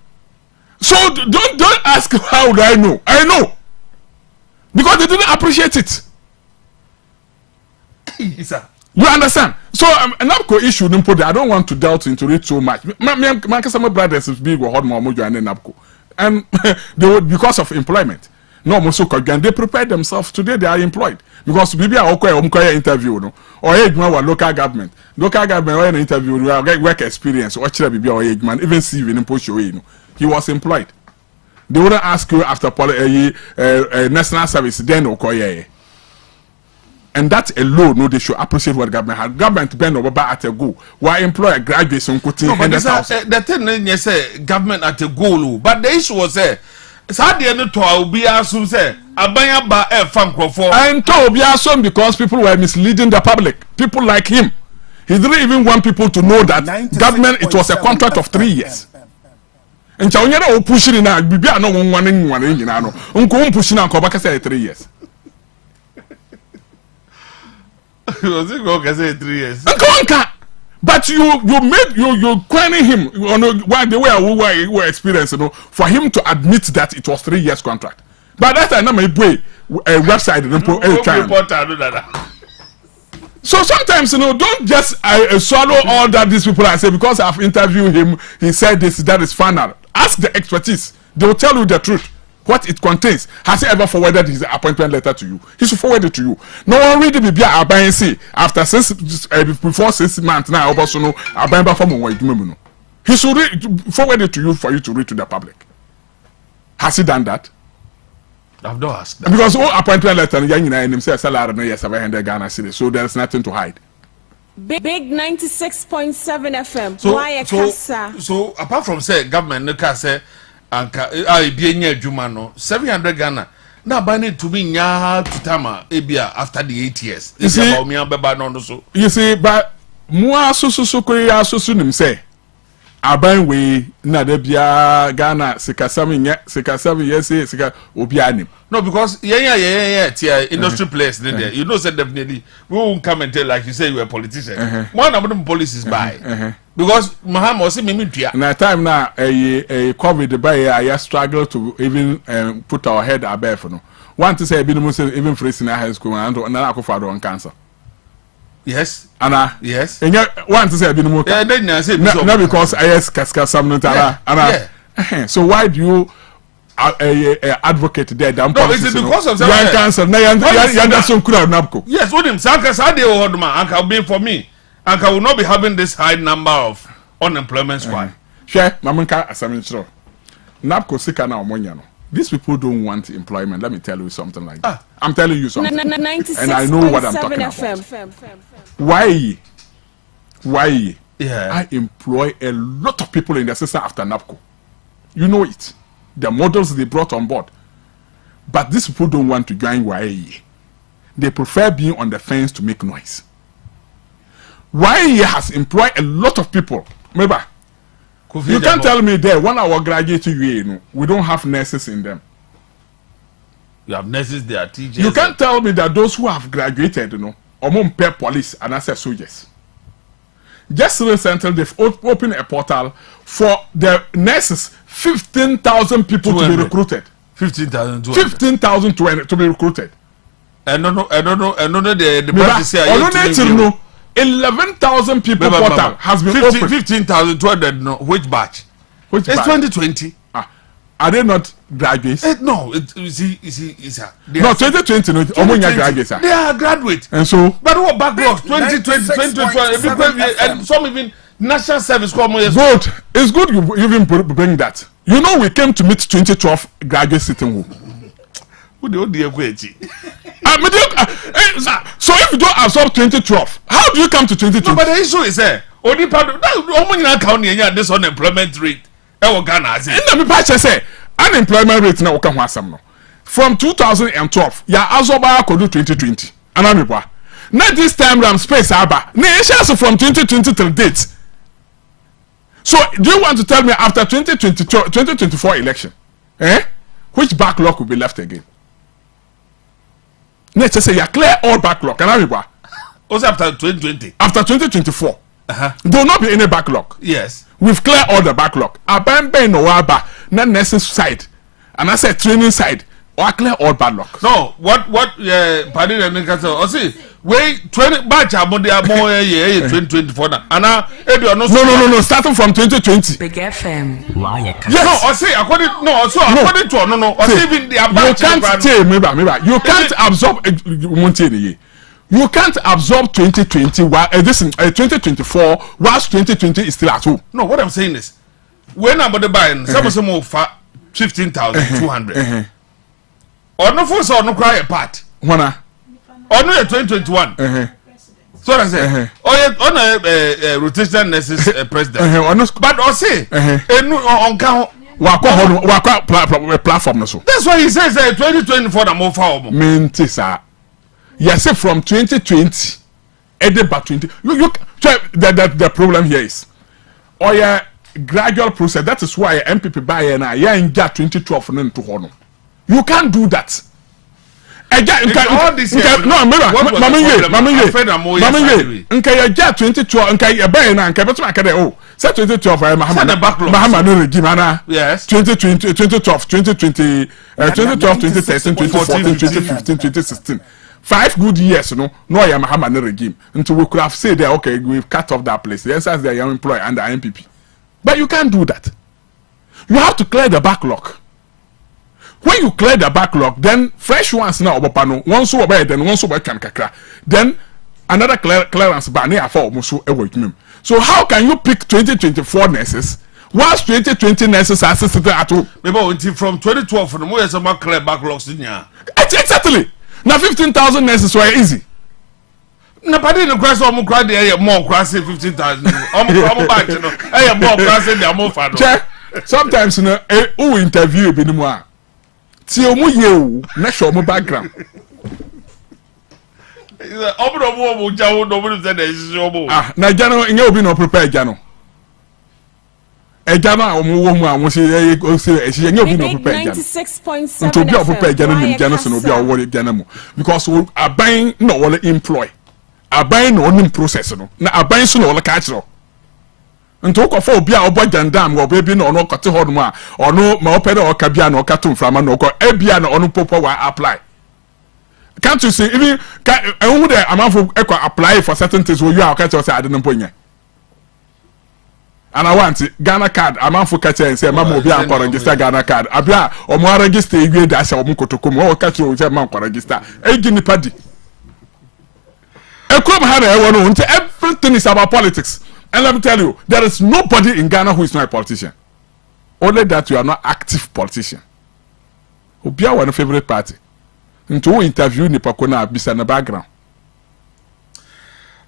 So don't ask how do I know. I know. Because they didn't appreciate it. You understand? So NABCO issue I don't want to delve into it so much. My brothers is big or hot more and NABCO. And they would because of employment. No and they prepared themselves. Today they are employed. Because maybe I okay interview no or local government. Local government or an interview work experience or even see even post you. He was employed. They wouldn't ask you after national service then okay. And that alone, no, they should appreciate what government had. Government bend over at a goal. Why employ a graduate on cutting? No, but the thing you say government at a goal, but the issue was so the end to be assumed say abaya ba e fan crofo. And to be assumed because people were misleading the public. People like him. He didn't even want people to know that government it was a contract of 3 years. And Chawnyana pushing na bibia no one nyina no. Unko pushing na ko baka say 3 years. Was it going to say 3 years? But you questioning him on the way we were experiencing, you know, for him to admit that it was 3 years contract. But that time, my boy, a website So sometimes, you know, don't just swallow all that these people are saying because I've interviewed him. He said this, that is final. Ask the expertise; they will tell you the truth. What it contains. Has he ever forwarded his appointment letter to you? He should forward it to you. No one read the Bibia Abayan say after before 6 months now. Also no Abayan from he should forward it to you for you to read to the public. Has he done that? I've not asked. Because all appointment letter and himself salary no yes 700 Ghana cedis, so there's nothing to hide. Big 96.7 FM. So apart from say government no can say. Anka be nye adwuma no 700 Ghana na ba need to be nya tutama ebia after the 8 years. You see about me abeba no so. You see but mu asoso koya asoso nim say aban we na da bia Ghana sikasam yes sika obi anim. No, because yeah, industry players there. You know, said definitely we won't come and tell like you say you are a politician. One of them policies by because Maham was me media. Na time now a COVID by I struggle to even put our head above no. Want to say even free in high school and na akofado on cancer. Yes. Anna. Yes. And want to say no because I ask kaska something Anna. So why do you advocate there than no, is it because of cancer? Yes, with him, Sanka Sade or Anka being for me. Anka will not be having this high number of unemployment squad. Share, Mamanka, as I'm sure. Napco Sika now, Moniano. These people don't want employment. Let me tell you something like that. I'm telling you something. And I know what I'm talking about. Why? Yeah. I employ a lot of people in the system after NAPCO. You know it. The models they brought on board. But these people don't want to join YAE. They prefer being on the fence to make noise. YAE has employed a lot of people. Remember, you can't tell me there, when our graduate UAE, we don't have nurses in them. You have nurses, they are teachers. You can't tell me that those who have graduated, among pair police and as soldiers. Just recently, they've opened a portal for the nurses, 15,000 people 200. To be recruited. 15,000 to be recruited. I don't know. The practice here. 11,000 people portal has been opened. 15,200. No, which batch? It's 2020. Are they not graduates? No, it's no 2020. No, graduates. They are graduates. And so, but what backlogs? 2020, 2021, and some even national service. Good. It's good you even bring that. You know, we came to meet 2012 graduate sitting room. So if you don't absorb 2012, how do you come to 2020? No, but the issue is only part of this unemployment rate. Unemployment rate now from 2012, yeah, Azoba could do 2020. Not this time round space aba. From 2020 till date. So do you want to tell me after 2024 election, which backlog will be left again? Let's just say you clear all backlog. Also after 2020. After 2024. There will not be any backlog. Yes. We've cleared all the backlog. Abambe no waba, not nurses side, and I said training side. Or clear all backlog. No, what pardon and Newcastle. See, wait 20 batch about the more 2024 now. And no, starting from 2020. Big FM. Yes. No, I say according to no. I say even the you can't say maybe you can't absorb you can't absorb 2020 while this 2024 whilst 2020 is still at home. No, what I'm saying is when I'm about to buy some more 15,200. Or no force or no cry apart. Wana. Or no 2021. So I say, on a rotational nurses president. But I say, on count. Platform so. That's why he says 2024 na more for Mente sir. Yes, from 2020, about 20. Look, the problem here is, gradual process. That is why MPP buy and I in 2012 and to honor. You can't do that. All this year, no, Mami, okay, 2012, okay, buy na okay, but I can oh, say 2012 I Mahama regime yes, 2020, 2012, 2020, 2012, 2013, 2014, 2015, 2016. 5 good years, no I am Mahama regime. Until we could have said that okay, we've cut off that place. The answer is they are employed under MPP. But you can't do that. You have to clear the backlog. When you clear the backlog, then fresh ones now obopano, one so obey, then one so by kakra. Then another clearance banner for almost a. So how can you pick 2024 nurses whilst 2020 nurses are assisted at home? Maybe from 2012 for the more some clear backlogs in here. Exactly. Now 15,000 nurses were easy. Na padi no crash o mo cry dey more crash 15,000. O back no. Eh more crash dey more fa no. Sometimes no who interview bi ni mo a. Ti o mu ye o na show mo background. Obodo mo jawo no mo say dey show mo. Ah, na jano nye obi no prepare jano. Ejama o mu wo mu a mo se nye obi no prepare jano. 96.7 Nto bi o prepare jano nim jano so no bi o worry jano mu because aban no wole employ. Aban no onim process no. Na aban so no wole ka kiro. Nto ko fa obi a obo jandam go be bi no no kote ho no a ono ma opere o ka bia no ka to mframa no ko e bia no ono popo wa apply. Can't you see even who the amount of apply for certain things where you are catch us I didn't point. And I want Ghana card amount for catch and say mama obi an register Ghana card. Abia o mo register e dash o mo kotokom o catch o say man register. E gini padi. E come have e no until everything is about politics. And let me tell you, there is nobody in Ghana who is not a politician. Only that you are not active politician. Obi a one favorite party. Into interview ni pakona bisa na background.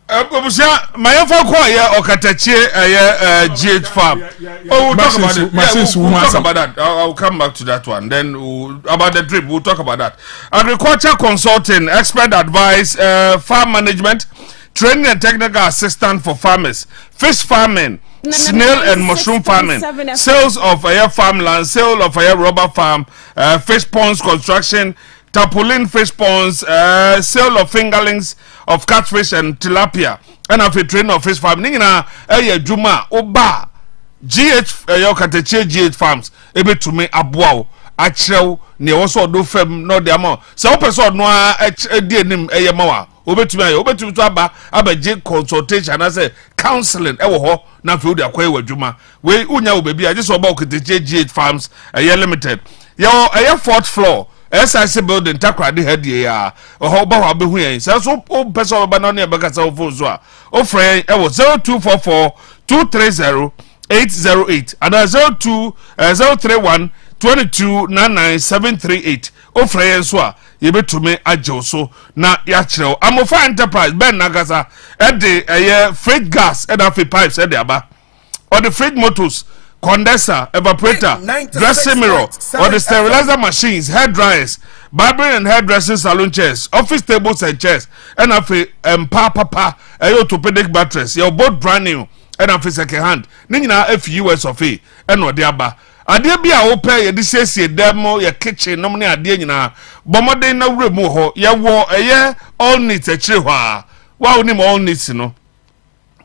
Obusia my for call here Okatachie GH farm. Oh, we'll talk about it. We'll talk about that. I'll come back to that one. Then about the drip, we'll talk about that. Agriculture consulting, expert advice, farm management, training and technical assistance for farmers, fish farming, snail and mushroom farming, sales of farmland, sale of rubber farm, fish ponds construction, tarpaulin fish ponds, sale of fingerlings of catfish and tilapia, and of a train of fish farm. Nina, Juma, Oba, GH, Yokatechie GH farms, able to me abuao, actual, near also do fem, no diamond. So, person no nim a yamawa, over to Abba J consultation, I say counseling, na field akwa Juma. We unya baby, I just about Katechie GH farms, a year limited. Yo, a 4th floor. SIC building takra de head ya o ho ba wa be hu yen so o person ba na na be ka sa phone so a o free e wo 0244 230 808 and 031 2299 738 o free yen so a ye betumi agye so na ya kire Amofa Enterprise ben nagasa e de freight gas e da fe pipes e de aba or the freight motors, condenser, evaporator, dressing mirror, or the sterilizer machines, hair dryers, barbering and hairdressing salon chairs, office tables and chairs, and papa, orthopedic mattress, your both brand new, and second hand. Nina US of A, and what the aba. Adia be a open, ye say demo, your kitchen, nominee adia, bomade na remo, ya war a year, all needs a chihuahua. Wow, name all needs, you know.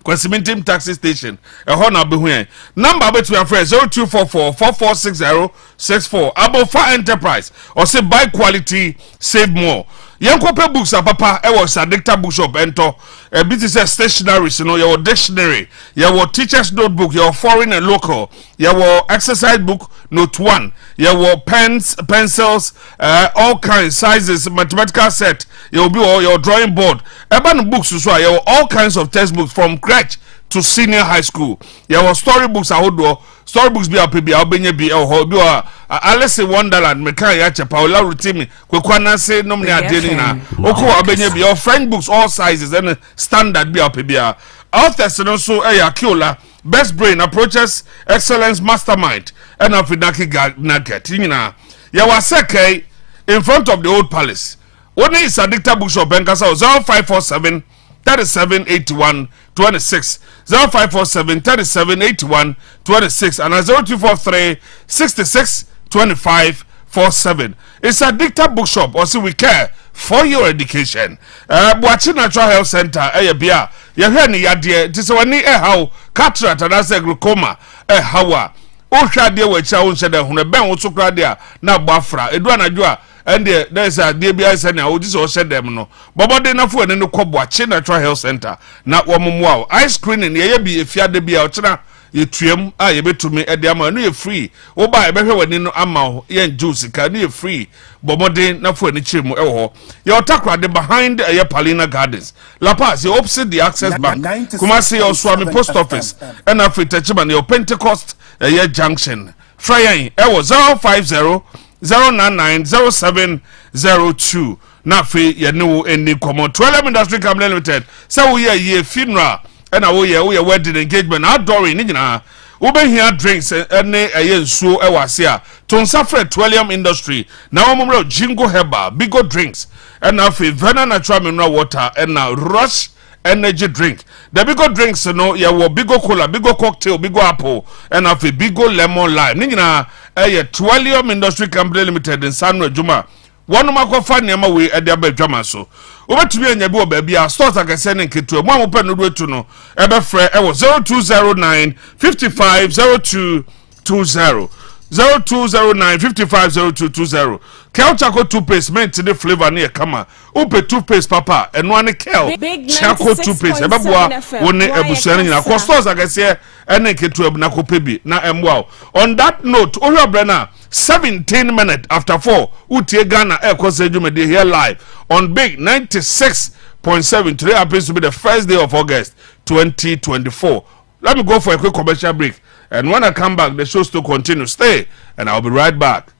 Kwesimintim taxi station. A hona behuyen. Number between friends 0244 446064. Abofa Enterprise. Or say buy quality, save more. Yankope books are papa. I was a dicta bookshop ento. A bit is a stationery, you know, your dictionary, your teacher's notebook, your foreign and local, your exercise book, note 1, your pens, pencils, all kinds, sizes, mathematical set, you'll be all your drawing board. Urban books as well, your all kinds of textbooks from crèche to senior high school. Your storybooks are hold storybooks be a PB, Albania be a Alice in Wonderland, Mekai Yacha, Paula Rutimi, Kwekwana say, no me Adelina, Oko Albania be your friend books, all sizes, and standard be a PBR. Authors and also Akiola, best brain approaches excellence mastermind, and Afrinaki Nugget. Yawa Seke in front of the old palace. One is a dicta bookshop and Kasa 0547 3781 26 0547 3781 26 and 0243 66 25 47. It's a dicta bookshop. Also, we care for your education. Watching Natural Health Center, bia. You hear ni yadie. This one ni how cataract and as glaucoma. Hawa. Osha de we cha unse de hune ben wosokra de na bafra. Edu anadwa. And there's a DBI center, I just said them no. Bobo de na fu ene no kobo Achi Natural Health Center. Na wamumwa. Eye screening ye be if ya de bia ochina ye tuem ye betumi e de ama no ye free. Oba e behwe wani no ama ye juice ka no ye free. Bobo de na fu ene chiremu e ho. Ye otakwa de behind ye Palina Gardens. La Paz ye opposite the Access Bank. Kumasi ye Oswami Post Office. And after Chiman ye Pentecost ye Junction. Fryain e wo 050 0990702 na fe ye no eni komo 12 industry company limited say we ye funeral and we ye wedding engagement outdooring ni nyina we be here drinks ene eye nsuo e wase a to nsafre 12 industry na omumro jingo heba bigo drinks and na fe vena natural mineral water and na rush energy drink. The bigo drinks no ya wo bigo cola, bigo cocktail, bigo apple, and have a bigo lemon lime. Nina a 12 industry company limited in San Juma. One of my co-founder we at the Abbey Drama so. Over to me and your baby, our stores like I send in to a one open no to know. Ever Fred, I was 0209 550220. 0209 550220. Kel Chaco toothpaste meant to the flavor near Kama. Upe toothpaste papa and one Kel Chaco toothpaste. Ebabwa one ebushani na costos like I say and naked to Abnako Pebi na wow. On that note, Oya Brenna 17 minutes after 4 Utie Ghana Air Cosejume de here live on Big 96.7. Today happens to be the first day of August 2024. Let me go for a quick commercial break. And when I come back, the show still continue. Stay, and I'll be right back.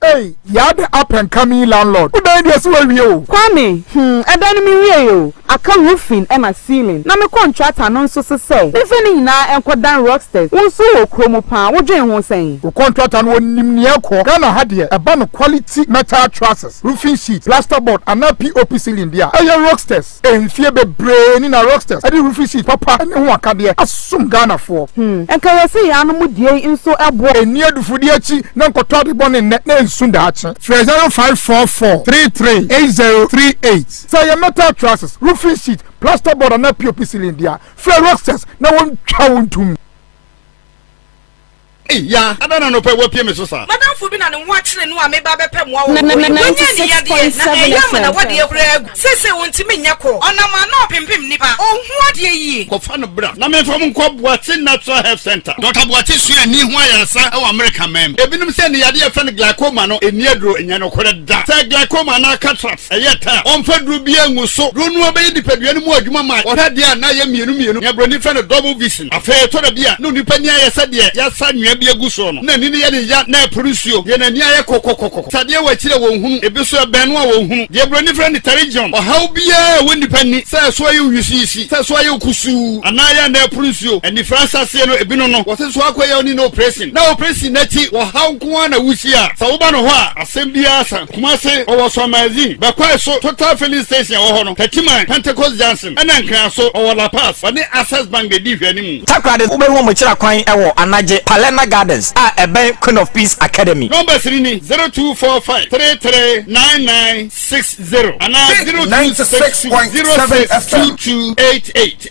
Hey, you're the up and coming landlord. Who died this way, you? Kwame, I don't mean you. I come roofing and a ceiling. Now, my contract announce to say, if any now and quite down rocksters, one so chromo pan, what Jane was saying. The contract and one near Ghana had here a band of quality metal trusses, roofing sheets, plasterboard, and now POP ceiling there. I am rocksters, and fear be brain in a rocksters. I did roofing sheet, papa, and one can there. Assume Ghana for. And can I say, animal dear in so a boy near the Fudiachi, non cotordi born in net names. Sundachi 0544 338038. Say your metal trusses, roofing sheet, plasterboard and POP ceiling there. Fair rocksters, no one chowing to me. Yeah, I don't know what PM so sir. Madam Fubina and watching no me baba pem wa. 96.7 what the greg. Say won to me nyako. On na ma no pimpim nipa. Oh what ye yi. Ko fa no bra. Na me from ko Boatin Natural Health Center. Dr. Boatin so ani ho ayansa e American mem. Ebinum say ne yade e fa glaucoma no eni aduro enya no kore da. Say glaucoma na cataract e yeta. On fa duru bia nguso. Ronu obeyi dipadua no mu adwuma ma. O hade a na ye mienu. Ya broni fa no double vision. Afa to da bia no nipa ni ayesa de ya sa nwa bia guso no. Na ni ye de ya na producio. Ye na ni aye kokokoko. Sade wa kire wo hunu. Ebi so benu a wo hunu. Ye broni fa ni tarigion. O haw bia wo nipa ni. Say so aye wisisi. Say so aye kusu. Anaya na producio. Eni Francis se no ebi no. Wo se so akoye oni no operation. Na operation na ti wo haw ko na wusia. Sa wo ba no ho a asem bia sa. Kuma se o wo so amazi. Ba kwa so total filling station wo ho no. Tatima Pentecost Johnson. Ena nkran so o wo La Paz. Oni Access Bank de di hwani mu. Takrade wo be ho mo kira kwan e wo Anaje Palena Gardens a ebe Queen of Peace Academy. Number 0245 339960 and 0266 062288.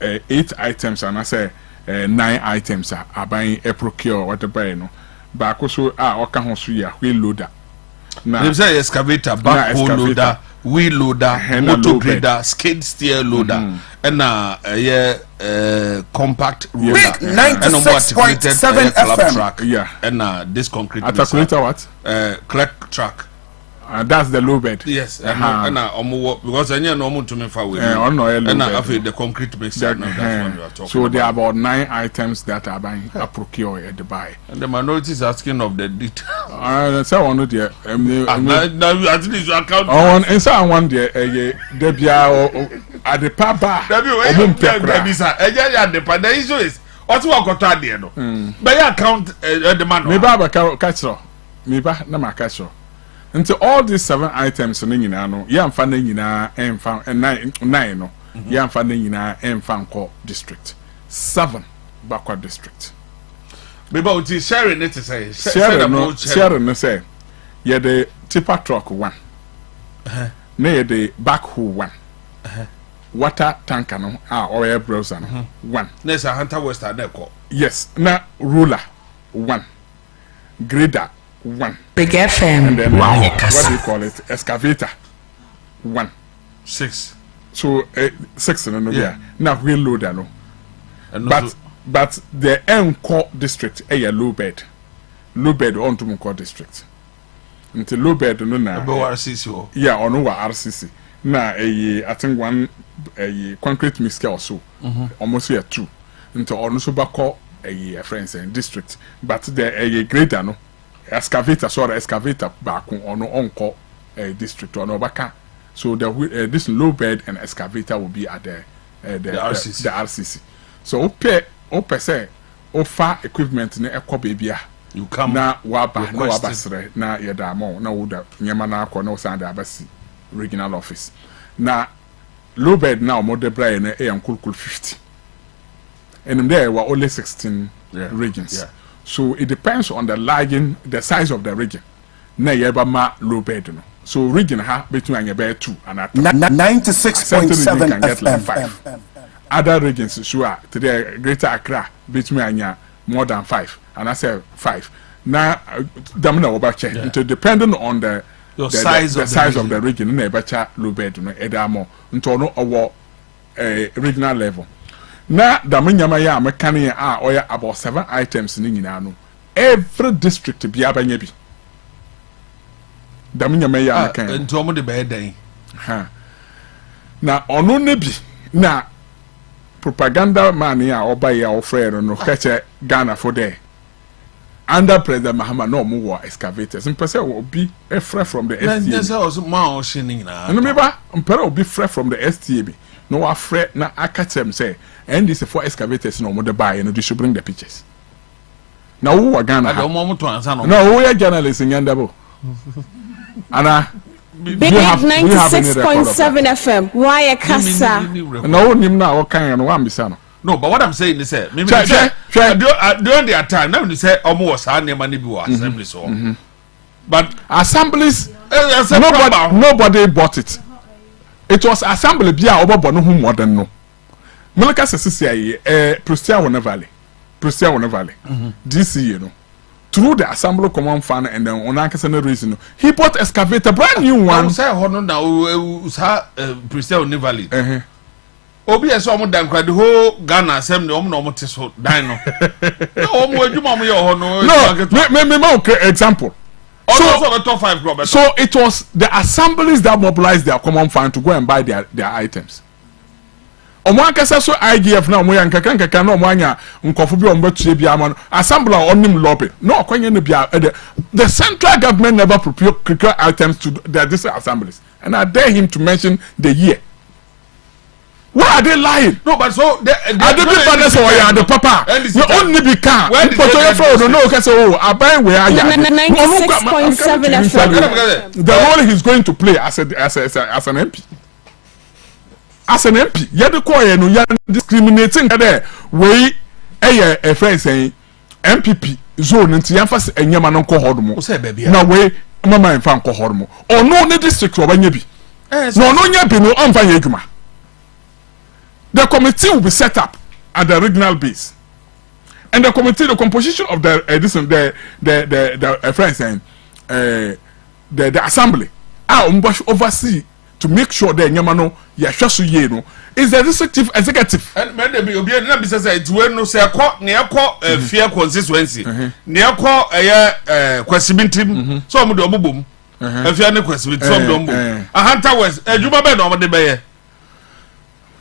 8 items and I say 9 items are buying a procure whatever you know. Back also oka ho so ya wheel loader. Na they say excavator, backhoe loader, wheel loader, motor grader, skid steer loader, and compact roller. Big 96.7 FM. Truck, yeah, and this concrete. Articulator what? Clerk truck. That's the low bed. Yes, because I know to me far away. And I feel the concrete mixer. So there are about 9 items that are buying a procure at the buy. And the minority is asking of the detail. So one there. At least you account. And so one there. Debia at the papa. The issue is what's what got out there no. But you account the man. Me ba catch me ba na ma catch. Until all these 7 items no nyina no yamfa na nyina emfa 9 no yamfa na nyina emfa nko district 7 Bakwa district me ba uti sharing it say sharing no say ye the tipper truck 1 na ye the backhoe 1 water tanker no oil browser no 1 na sa hunter western na ko yes na roller 1 grader 1 Big FM. And then what do you call it? Excavator 1 6. So 6 no yeah. Now wheel loader no. But the Encore district low bed on to Munko district. Until low bed no na. RCC. Yeah, on RCC. Na I think one concrete mixer or so. Almost here 2. Until on so bako friends and district. But the grader no. Excavator back on Onko district or no baka. So this low bed and excavator will be at the RCC. So ope say offer equipment na ekọ baby you come na waba na wabasre na yeda mo na woda nyema na akọ na osanda abasi regional office na low bed now mo debra na kulkul 50 and there were only 16 regions. Yeah. So it depends on the size of the region. Na yeba ma low bed no. So region ha between anya 2 and 96.7 FM. Other regions sure today Greater Accra between anya more than 5 and I say 5. Now damna obache into depending on the size of the region na ebacha low bed no edamo into no owo regional level. Na damenyama ya mekane oya about 7 items ni nyina no every district bi abanya bi damenyama ya mekane nto mo de be dan na ono ne bi na propaganda man ya oba ya ofre no kache Ghana for there under President Mahama no mo wo excavators mpese obi efre from the STA na say also ma o hye ni nyina no me ba mpere obi frɛ from the STA bi no wa frɛ na akatem say and this for excavators no mo de buy no they should bring the pictures na wo wa Ghana ha mo to ansa no no wo ya journalist nyandabo ana Big 96.7 FM why KASA no nim na wo kan no wa mbisa no. No, but what I'm saying is say during their time now you say omo was sa name na bi wa assembly so but assemblies nobody bought it. It was assembly bia obobo no hu modern no. Melaka sese aye Prestia Valley this year no through the assembly command fund and then on ankasa reason he bought excavator brand new one. Say hono na sa Prestia Valley obi eso omo dan kwa the whole Ghana assembly omo na omo te so dan no no omo adwuma omo ye hono no me okay example. So it was the assemblies that mobilized their common fund to go and buy their items. Omo ankasa so IGF na omo yankaka na omo anya nkofo bi omo betu bia ma assembly onim lobby no okwanye no bia the central government never procure items to these assemblies and I dare him to mention the year. Why are they lying? No, but so I don't think the papa. You only be can. When no, so I buy where I am. 96.7 FM. The role he's going to play as an MP. As an MP, you the choir no you discriminating there. We a friend saying MPP zone nti yamfa enyama no ko hodomo. Na we mama mfa nko hodomo. Ono ne district obanya bi. No nya bi no amfa ye adwuma. the committee will be set up at the regional base, and the committee, the composition of the friends and the assembly oversee to make sure that Yamano Yashasu Yeno is the executive. And maybe you'll be a say it's when no say near fear consistency, near call a question, some do boom. If you are no question with some don't boom. A hunter was a Juba bed over the bay.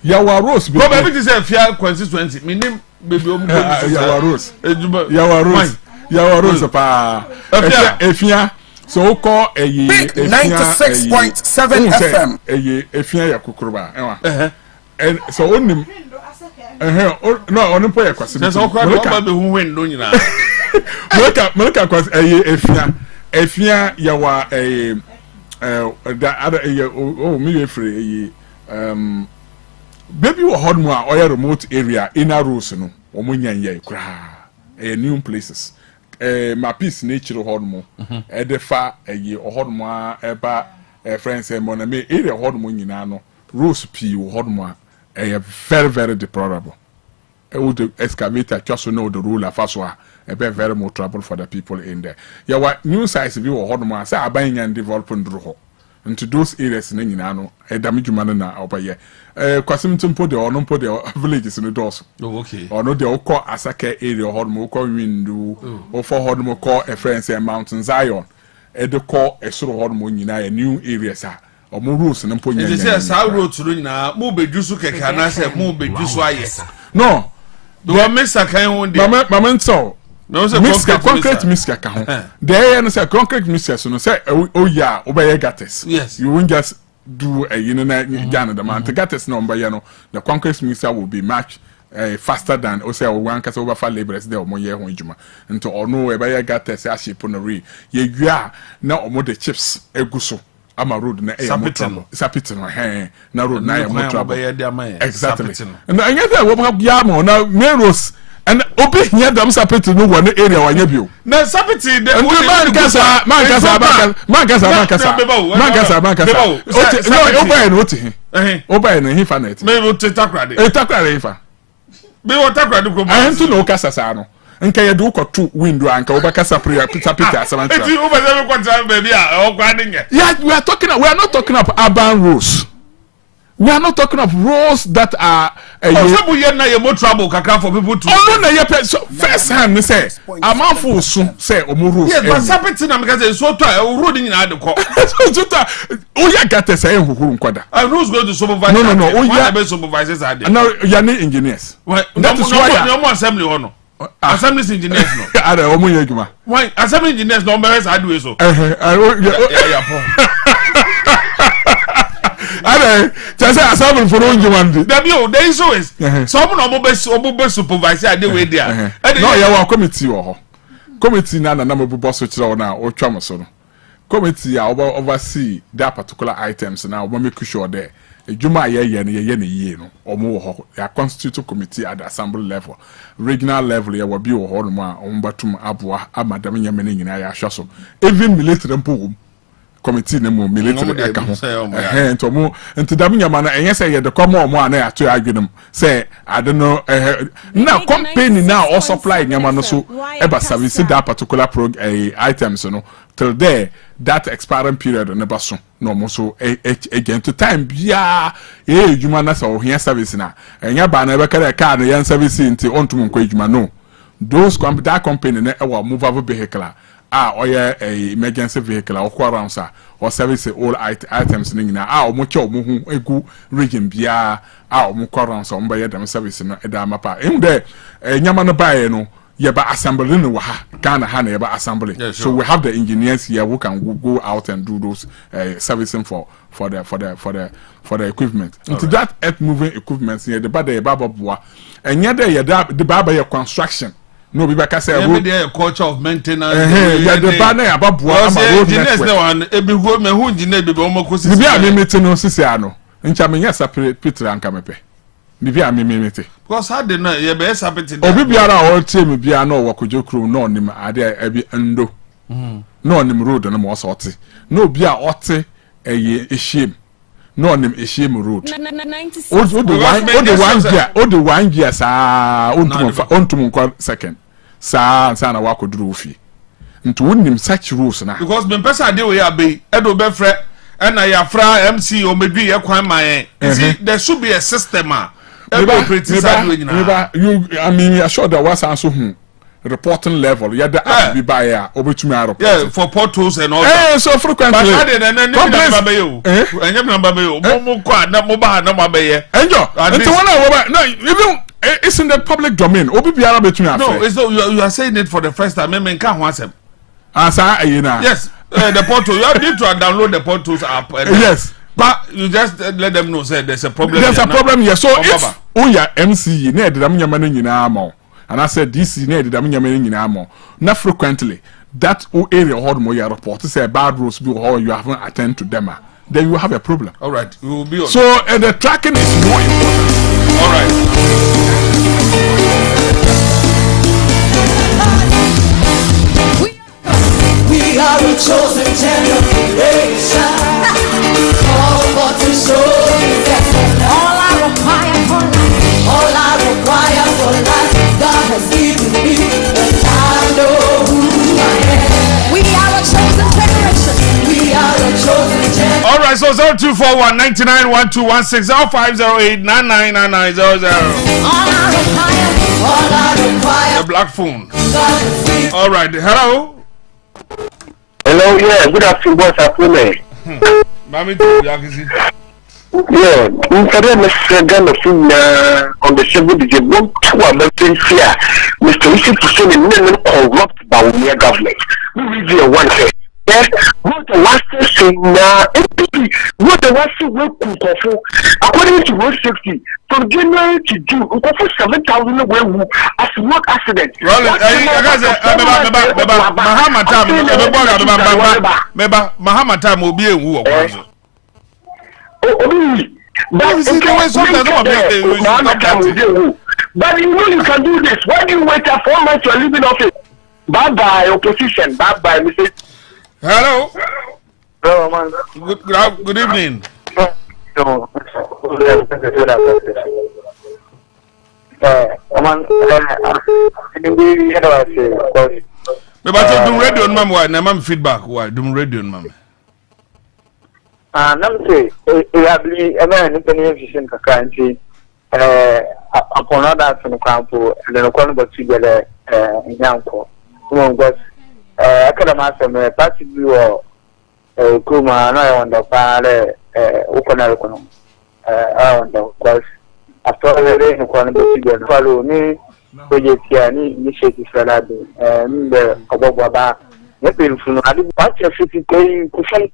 Yawa Rose, but everything say fear consistency, meaning baby Yawa Rose, Yawa Rose, pa. If you so call a 96.7 FM. If you are Kukuruba, and so only. No, only play a question. There's all crowd about who win, don't you know? Melka was if you were a the other me free baby were hard more or remote area in a rose no omunya ye a new places my piece nature hard more the far a year or hard more eba friends and moname area hard more no rose p hard more a very deplorable. The excavator just know the rule of Faswa, a very more trouble for the people in there. Yeah, what new size view or Hodma say, buying and developing Druho. And to those areas in Nano, a damage manana over here. Quasimton put the or no put the villages in the doors. Oh, okay. Or no, they'll call Asake area, Hodmo call window, or for Hodmo call a friend say Mountain Zion. The call a sort of Hodmo in a new area, sir. Or more rules and put you say, Sao road to Rina, move a Jusuke, can I say, move a Jusway? No. Do I miss a kind of moment so? No, concrete miska can. There is a concrete miska, so say, oh, yeah, obey gattes. Yes, you won't just do a Ghana the man to gattes number, you know, the concrete miska will be much faster than also one cast over 5 laborers there or more year when Juma. And to all know a gattes as she put a re. Ye, now more the chips, a gusso. I'm a road na Sapitin na road na more trouble. Exactly. And I get that we have Yamo now Meros and open here them Sapitin no one area one you. Na Sapitin man Mancasa. No, Oba no he fanet. Me will take takrade. Takrade. Me will takrade ko. I am to know Kasa no. Nka ye do kwato window anka obakasa prayer Peter Samantra. Eti ubeze kwanta baby a okwading. Yeah, we are not talking of urban rules. We are not talking of rules that are some ye na ye more trouble kakra for people to. Oh no na ye so first hand say amanfo so say omo rules. Yes, but sapeti na because so to road ni na de ko. So to o ya gata say huhuru nkwada. And who's going to supervise? No. O ya be supervisors are there. No, you are engineers. That is why no assembly no. Assembly engineers no. Ada omo ye adwuma. Why assembly engineers no be say do so. Ada just say assembly for no one day. There is always some no be supervise dey we there. No, ya wa committee wo. Committee na mo boss kire na o twa mo so no. Committee a oversee that particular items na we make sure there. Juma ye no omo ho ya constitute committee at the assembly level, regional level ya wabi wo ho no a ombatum aboa amadam nyamene nyina ya hwaso even military mpo committee na mo military eka ho ntomo ntidam nyama na enye say ye de komo omo ana ya to adwenum say I don't know na company na or supply nyama no so eba service that particular items no till there that expiring period never so no mo so again to time bia ejuma na so here service na enya ba na be kare car na yan service nti ontum nko ejuma no those that company na e movable vehicle or emergency vehicle or around sa or service all items na o mo che o mo hu egu region bia o mo around sa o mba ye dem service no e da mapa de nyama no bae no yeba assembly no wa ha Ghana ha na yeba assembly. Yeah, sure. So we have the engineers here who can go out and do those servicing for the equipment. Into right. That earth moving equipment here the bad baba boa and yet the baba your construction. No be back say the culture of maintenance. Yeah, the banner about boa engineers no one e be who engineer be omo ko sisi. Bi a me meeting no sisi ano. Ncha me nya separate anka mepe. Bi a me meeting. Because how they know you be separate. Obi biara o tie me bia na o wakojokru no nim ade abi endo. No nim road no mo sorti. No bia ote ehiem. no nim ehiem road o the one gear sa ontum kwa second sa na wakoduru ofi nti wonim such rules na because me person dey we abe edo be frɛ na ya fra MC o medwi ye kwan man there should be a system you I mean you are sure that was also reporting level yeah the app be by ya obetumi report yeah for portals and all that so frequently but no even it's in the public domain obi biara betumi no it's you are saying it for the first time me nka ho asem yes the portal you need to download the portals app yes but you just let them know say there's a problem here so if oya MC na edam nyama no nyina ama and I said this na edam nyama no nyina ama na frequently that area hold more your report say bad rules be how you haven't attend to them then you have a problem. All right, we will be on. So the tracking is more important. All right. We are a chosen generation. All for to show you that all I require for life, God has given me, and I know who I am. We are a chosen generation. We are a chosen generation. All right, so 0241 991216 0508 999900. All I require. The black phone. All right, hello. Hello, yeah, good afternoon, boss. Afternoon. Mami, Yakisi. Yeah, Mr. Ghana on the 7th of June, 2 American fear. Mr. Richard Pusson and men corrupt by the government. We review one thing. Yes, what the last thing now, what the last thing will come according to Road Safety, from January to June, we go for 7,000 away as work accident. Mahama time will be a woo. But you know you can do this. Why do you wait 4 months to leaving office? Bye bye opposition. Bye bye, Mr. Hello. Hello, man. Good evening. But do radio on mama. Na mama feedback. Why do radio on mama? Nam say believe any information kakranti upon that from campo and then okon but together nyanko won got akadama asem party bi o kuma na wonder pa le ukona kono wonder because after the no kon but together follow ni project ya ni sheki salade mbe obogwa ba ne pelfu no ade party fiti kai ku fan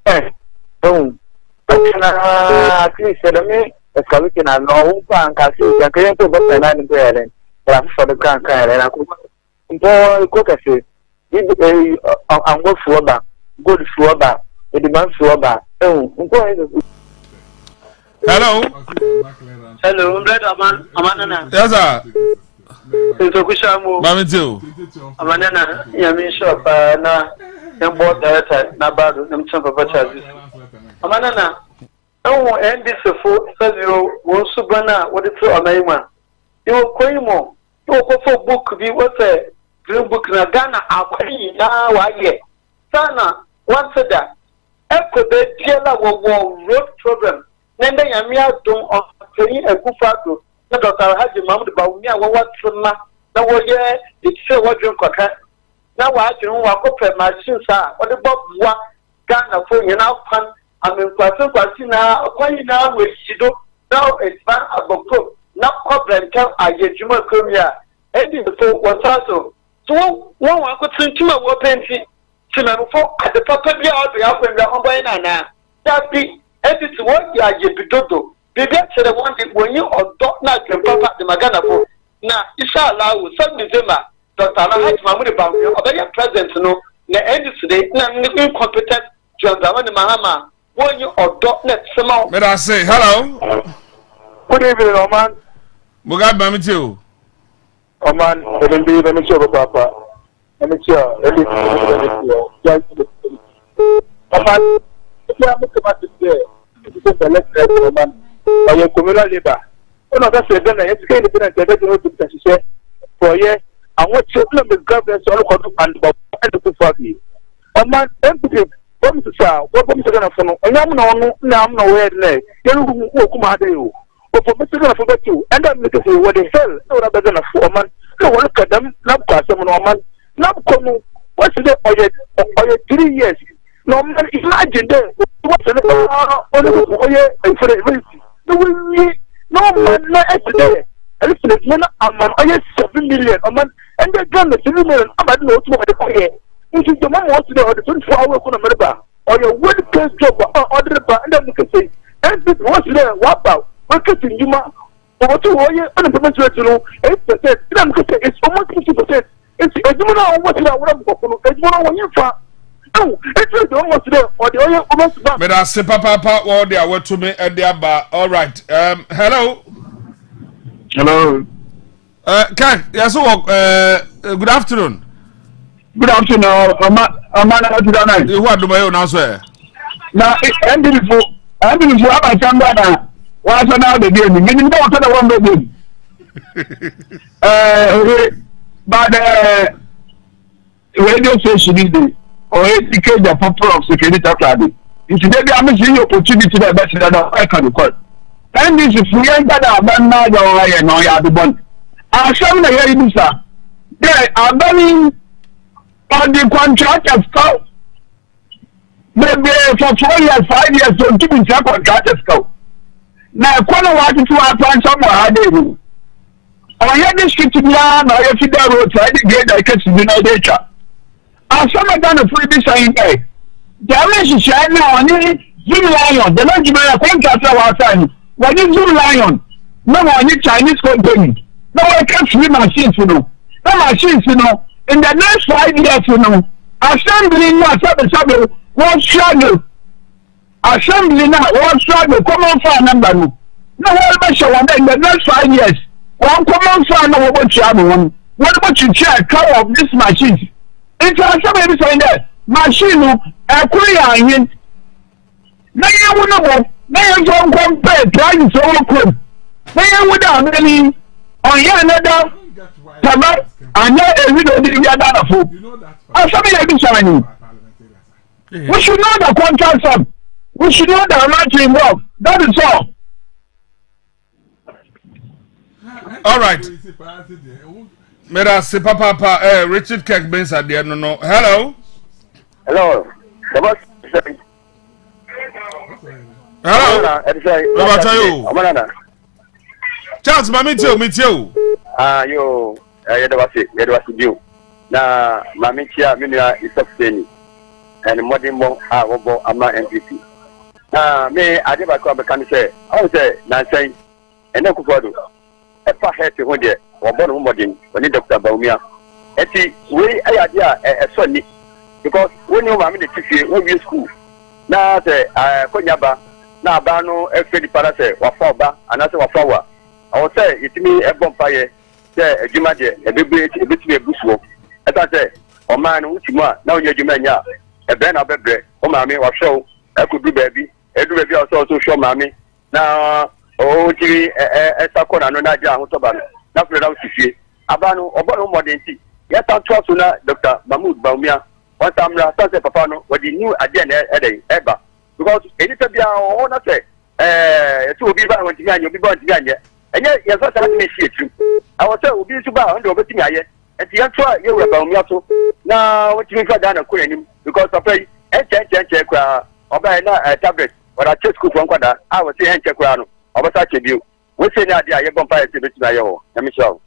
at least me escalating na no pan kasi ya kaya to ba na ni pere para for the kan kan na ko ko kasi an go fuoba good fuoba the man fuoba hello brother amanana yes sir so kushamu mamitio amanana ya mi shop na board director na bado na mtamba bachazi amanana ewo NDC fo saziro won subana wodi to amaima yo koimo yo ko fo book bi wote green book na Ghana akwai na waye sana wansada ekobe diela wo road problem nende yamia don ofeni ekufado na Dr. Haji Mahmud Bawumia wo watsema na wo ye itse wodwen kwaka na wa adwun wa ko pre machine sa wodi bobwa Ghana fo nyina pan kwasi na kwani na wesido na expand aboko na problem kan ayejuma komia edi so wasaso so won wa ko tintuma wo penti tina no fo ade papa bia odo ya kwenda omboy na that edi to what ya yebidodo bibia chere won de wonyi odo na papa de magana fo na inshallah wo so December Dr. Alhaji Mahmud Bawumia obey president no na edi today na incompetent John Dramani Mahama. When you adopt net somehow. May I say hello? Good evening, Oman. Mugab Mamitio. Oman, let me show Papa. Let me show. Oman, if you have a the left woman or your communal labor. One of us said, then I educate the better for ye. I want children with governments all and for me. A man empty. What is what comes to the and I'm no where lay. You come out you. But for Mr. forget you, and I'm looking for what the hell, no other than a woman. No one look at them, not pass them on woman, not come. What's the or 3 years? No man, imagine that. What's the and for the no man, not today. And it's a man, I have 7 million a month, and they're done the 7 million. I'm not know what the which is the man wants to know the 24 hours on America or your one case job or the bar, and then you can say, and this was there, what about? We're cutting you, or what you want unemployment to know 8%. I'm going to say it's almost 50%. It's a woman, what's that? What I'm going to do when you find. Oh, it's almost there, or the oil almost back. But I say, Papa, or they are what to me at their bar. All right. Hello. Hello. Yes, good afternoon. Good afternoon. I'm not you want to buy now, sir? Now, I'm beautiful. I'm beautiful. I'm a Sambana. What's now the game? You don't tell the one the game. But radio station is the or educate the purpose of security academy. If you get the opportunity that better than I can record. And this is free and that I've done now, I know you have the bond. I shall not hear you, sir. They are banning on the contract of cow. Maybe for 4 years, 5 years, so keep in check contract of cow. Now, Kwana wanted to apply somewhere, I did. Or you had this kitchen yarn, or you see that road, so I didn't get that catch in the data. And some of them are free design day. Damage is shining now, and Zoom Lion, the lunch man, a contract of our time. When you Zoom Lion, no one you Chinese company. No one can free machines, you know. No machines, you know. In the next 5 years, you know, assembly now, one struggle. Assembly now, one struggle, common for a number. No one measure one in the next 5 years. One common for no what you have one. What about you check cover of this machine? It's assembly saying that machine, a query in. Now you will know, now you don't compare prices over quick. Now you would have any on your another. And yet, we don't need that food. And something like this, I mean, we should know the contract sum. We should know the amount to involve. That is all. All right. Mera se papa Richard Kirk Benz at the end. No. Hello. Hello. Hello. Hello. Charles, meet you. Yo. Yedwasi Dio. Na Mamichia Minia is obtaining. And Modimo Robo Ama MVP. Me, I never come back and say, I was say, Nancy, and Okufodo. A far head to Hodia, or Bon Modin, when you Dr. Baumia. And see, we idea a sonny. Because when you are in the TV, when you school. Now, say, Konyaba, now Bano, a Freddy Parase, Wafoba, and as a Wafawa. I will say, it's me a bonfire. A Jumaje, a bit a bushwalk. As I say, Oman, Utima, now you're Jumania, a Ben of Bebre, oh, mammy, or show, I could do baby, I do baby also show mammy. Now, oh, Jimmy, a Sakona, no Naja, Hotoban, not without you. Abano, or Bono Modenti. Yes, I'll trust you, Dr. Mahmoud Baumia. Once I'm Sase Papano, what the new again, ever. Because anytime you are on a say, to be by when you'll be born together. And yet, yes, I have I was so busy about under everything I yet. And the answer you were about me also. Now, what you mean for Dana Queen? Because I play check or buy a tablet or a chess cook from Quada. I was saying check or was such a view. We say that you're going to buy a bit by your. Let me show.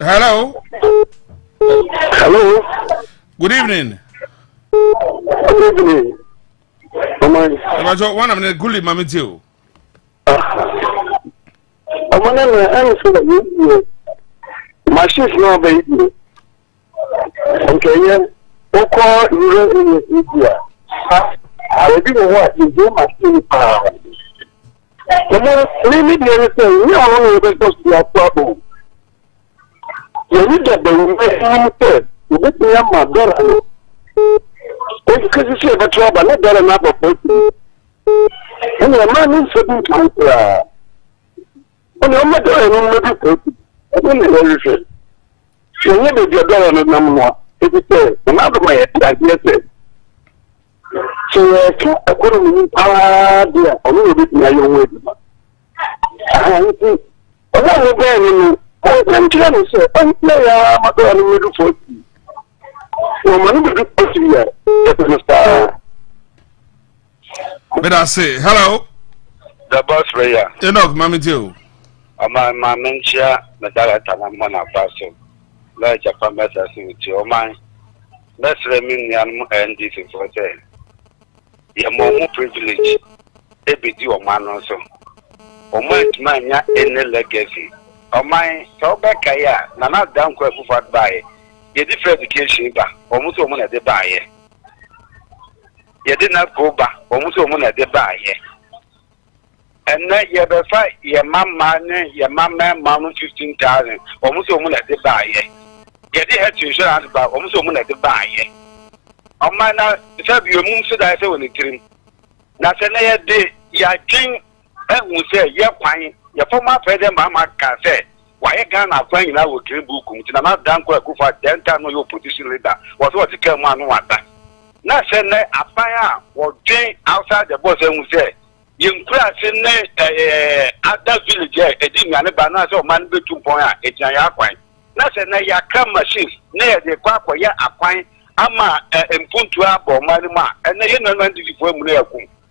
Hello. Hello. Good evening. Good evening. One of the Gully Mamitio. I'm going machines no baby. Okay, yeah. Oko you India. I will be what you do machine power. We need everything. We are only supposed to be a problem. You need that the way you get my daughter. because you see about trouble, not better enough of both. And your man is certain time. Oh, my daughter, I don't know everything. So, you never get better than number one. If you say, I'm out of my head, I guess it. So, I couldn't dear, a little bit my own way. I think, I'm very, I'm trying to say, I'm playing my daughter in the middle. No, man, we do possibly. But I say, hello. The boss player. You know, Mammy too. My mentia, the director, and one of us. Like Japan better with your mind. That's the meaning and this is for them. You're more privileged. They be your man also. O man, ya any legacy. O my so back here, Nana down quite for by. You different education back, almost a woman at the buyer. You did not go back, almost a woman at the buyer. And then you have a fight, your mamma, 15,000, almost a woman at the buyer. You did have to insurance about almost a woman at the buyer. On my now, the time you move so that I say when it came. Now, say, you think, and we say, you're fine, your former president, Mamma can say. Why a gun are playing now with Green Book, and I'm not done quite for 10 times your position leader. What the come on what that? Now, say, a fire or Jane outside the boss, and we say, you class in other village, a ding and a banana, so man be 2 point, a giant point. Now, say, ya come machines near the quack or ya a pine, ama and put to up or Marima, and they don't want to be for me.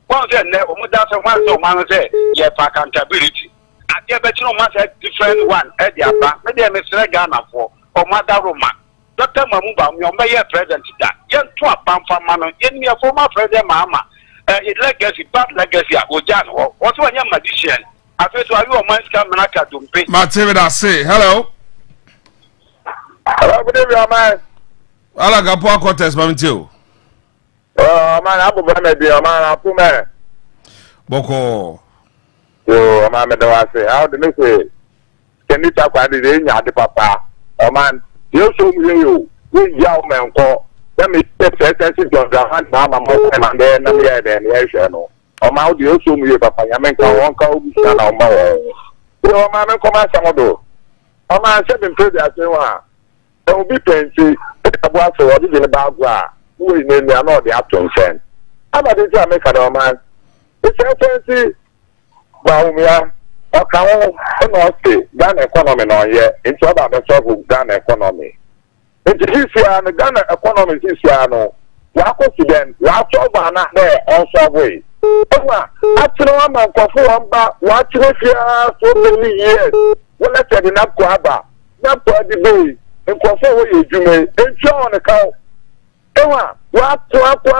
Once and never, that's a one so man say, yeah, for accountability. I bet you must have different one at the upper, maybe I'm a Ghana for or Mother Roma. Dr. Mamuba, your mayor president, young to a pump for man, in your former president, Mamma, legacy, bad legacy, or Jan, or what's one young magician. I feel to you a man's coming to pay. Martin, I say, hello. Hello, good evening, man. I like a poor quarters, Mammy, too. Oh, man, I'm going to be a man, I'm man. Boko. So, I'm going to say, how do you say? Can you talk about the in the papa? Oh, man, you show me you. We young man call. Let me take sensitive to the hand, Mamma, and then I'm here, then, yes, you know. Oh, man, you show me, Papa, you make a one call, son of my own. So, Mamma, come on, some of those. Oh, man, 7 pretty as you are. There will be plenty. About what is in the background. Who is named the other action sent. How about this? I make a man. It's a fancy. Well, we are okay. Ghana economy on here. It's about the trouble with Ghana economy. It's this year, the Ghana economy this year. No, we are confident. We are trouble not there on subway. After one man, for watch here so many years. Well, let's say the Napquaba, not for the bay. And for 4 years, you may ensure on the count. What to after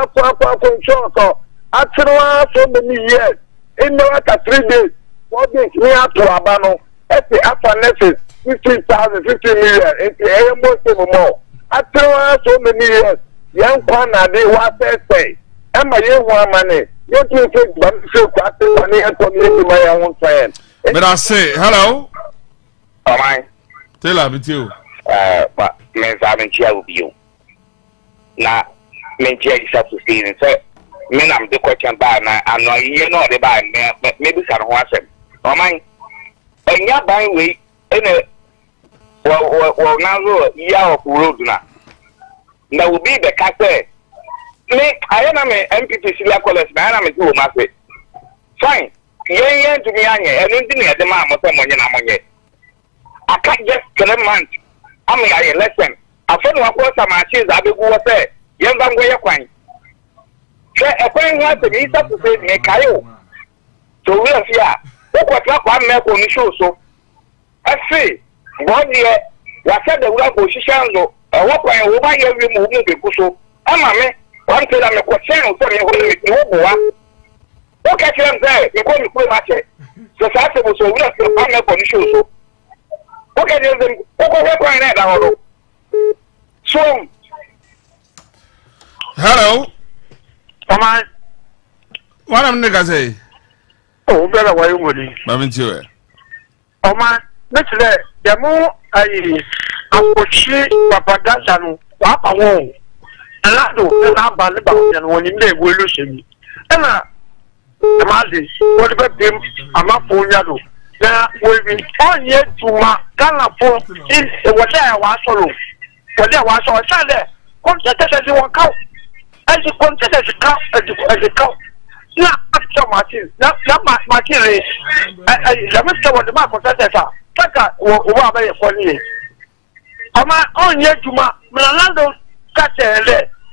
so many years. In the 3 days, 4 days, we have to Abano. At the upper nurses, 15,000, 15 million, and the more. After so many years, young Kwana, they want say, I'm a young money. You can take money and put me my own friend. But I say, hello. Oh, my. Tell me too. But means I'm in chair with you. Now, men chair is up to see and say, men, I'm the question by now. I'm not, you know, they buy me, but maybe some was it. Oh, my. And you're buying we in a well, now, yeah, of road now. Now will be the cafe. I am a MPP Silla College, man. I'm a good master. Fine. Yeah, to me, and anything at the mom of someone in Ammonia. I can't just kill a month. I'm a lesson. I found one course of my cheese. I will go say, young man, where you're fine. A fine one to me, to say, make I. So we are here. What one make on the show so? I say, 1 year, what said the work position, what way over here removing the so. I'm a man, one said I'm a question for you. What can you say? You call me for my check. So that's what we have to find out on the show so. What can you do? What going on? So, hello. Come on. What am I say? Oh, better way would he? Mammy, too. Oh, man, let's let the more I push propaganda, Papa won't. Alado, na ba le ba ya no ni le wo lo shemi. Na amazi, wo de be ama fo nya do. Na wo bi onye tuma kana fo in wo da wa so lo. Wo da wa so sa de kon tete won ka. As kon tete ka as ka. Na actual machine. Na machine la mesta wo de ma kon tete sa. Taka wo ba ye fo ni. Ama onye tuma Alado catch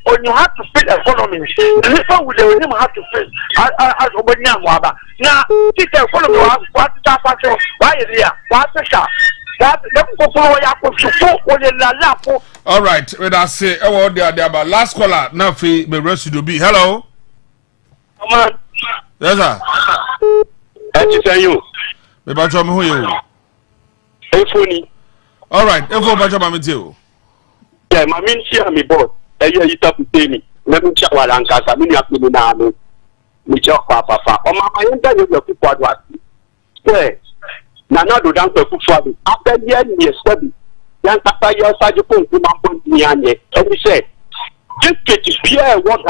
when you have to feed economy, the people with the have to feed as Obanyamwaba. Now, this economy what is why is here? What's the shop? All right, when I say, oh, the last caller, now for the rest to be. Hello. Come on. Yes, sir. I you. The Bajam who you? Hey, funny. All right, everyone, Bajam, yeah, my main share me boss. Eya yita puteni na mcha wala nkasa mimi akuni na ame mcha papa o mama yenda yo ku kwadwa eh na do dan ku fadu abeli ni estabi yan tata yo saje ko ku mampo ni anye e say this case here what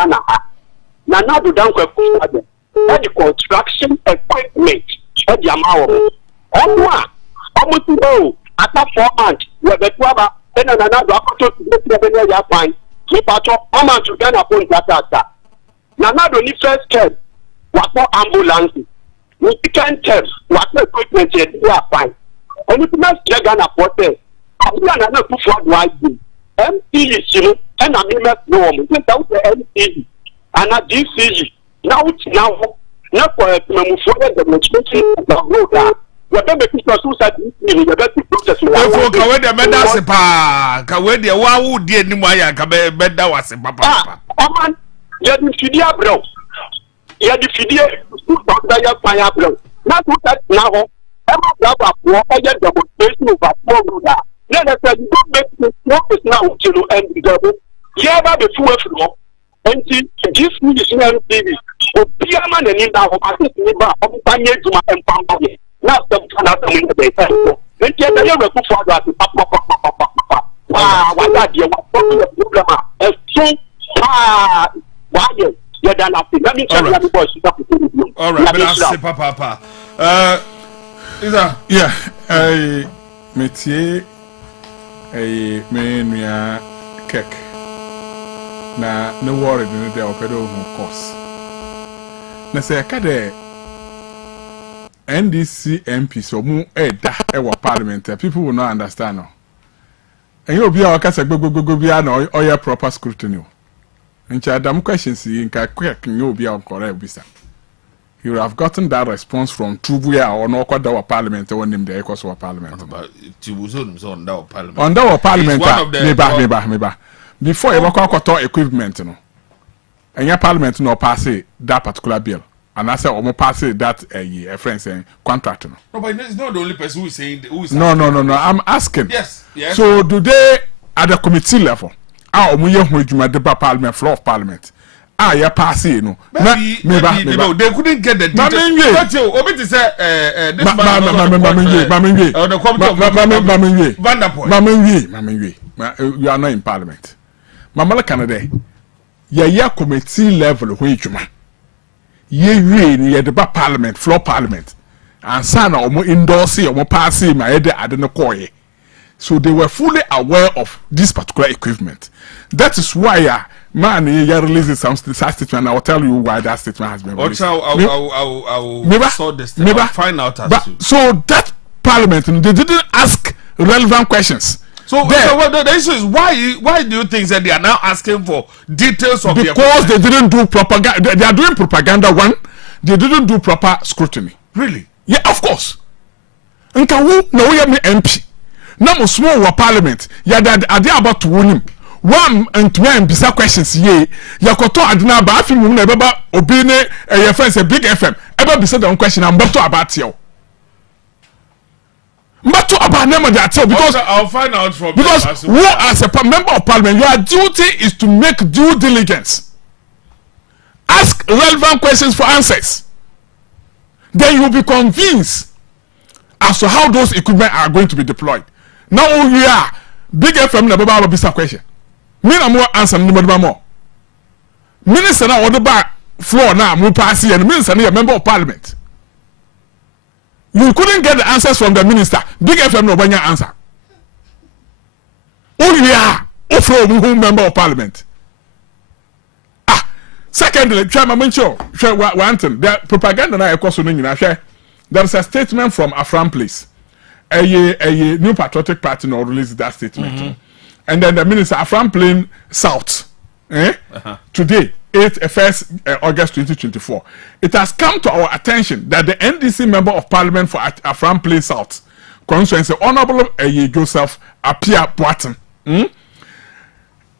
na do dan ku fadu that the construction equipment e di amawo onwa omutu o ata 4 months we betu aba na do akoto ti be ya fine. Oman to Ghana phone data. Now the first term, what more ambulance? We can tell what more equipment you are fine. And if you must Ghana portal, I'm going to put forward wisely. MPC and I mean no without the MPC and a DCG. Now it's now not for a demonstration of the road. Whatever people suicide in the best process. Kawe de beda se pa. Kawe de wa wu die ni mu aya ka beda wa se papa. Oman, ya di fidia bro. Ya di fidia da ya pa ya bro. Na to that now. E ma bra ba po o ye demonstration over poor da. Let us say go make this is now to end the double. Yeah, ba be fuwe fro. Enti this is TV. Obi ama na ni da ho ma se ni ba o pa nye juma empamba. Now some kind of thing they say. Then you are going to forward to papa. Wow, what are you? What problem? So, why you done nothing? Let me tell you, boys. All right, but I say papa. Is that yeah? Métier, menu cake. Na no worry, they are pedo course. Na say kade. NDC MP so mu ewa parliament people will not understand no. And you be our kasa go bia na oya proper scrutiny. Ncha adam questions nka quick you be our correct bisa. You have gotten that response from Tubuya or no kwada wa parliament when him the equals wa parliament. Tubuzo so on that parliament. On that parliament meba. Before you kwakwato equipment no. Enya parliament no pass that particular bill. And I said, I'm pass that a friend saying contract. No, but it's not the only person who is saying. No. I'm asking. Yes. So do they at the committee level? We the parliament, floor of parliament. Yeah, pass it. No. Maybe they couldn't get the details. You are not in parliament. Mamala Canada. Yeah, committee level where you ye the parliament, floor parliament, and sana omo endorse omo pass my head at. So they were fully aware of this particular equipment. That is why man you releases some statement, and I will tell you why that statement has been released. I'll sort this thing. I'll find out as to. So that parliament they didn't ask relevant questions. So the issue is why do you think that they are now asking for details of because they didn't do propaganda. They are doing propaganda one. They didn't do proper scrutiny. Really? Yeah, of course. Nka wu na we am MP. Na mo small wa parliament. Ya are they about to win him. One and two bisa questions ye. Yakoto adina ba afi mu na beba obi ne your friends a big FM. Eba bisa the question am to about you. Matter about them because I'll find out from because who as a member of parliament your duty is to make due diligence, ask relevant questions for answers, then you will be convinced as to how those equipment are going to be deployed. Now we are big FM na baba bisa question me na more answer nobody more Minister na the back floor now, mu pass here, and minister na a member of parliament. You couldn't get the answers from the minister. Big FM no banya answer. Oh yeah, from who member of parliament. Secondly, Chairman mention one thing. The propaganda na ekoso no nyina hwe. There is a statement from Afram Place. A New Patriotic Party no released that statement. And then the minister Afram Plain South. Today, 1st August 2024. It has come to our attention that the NDC member of parliament for Afram Plain South constituency, Honorable Joseph Apia Boaten,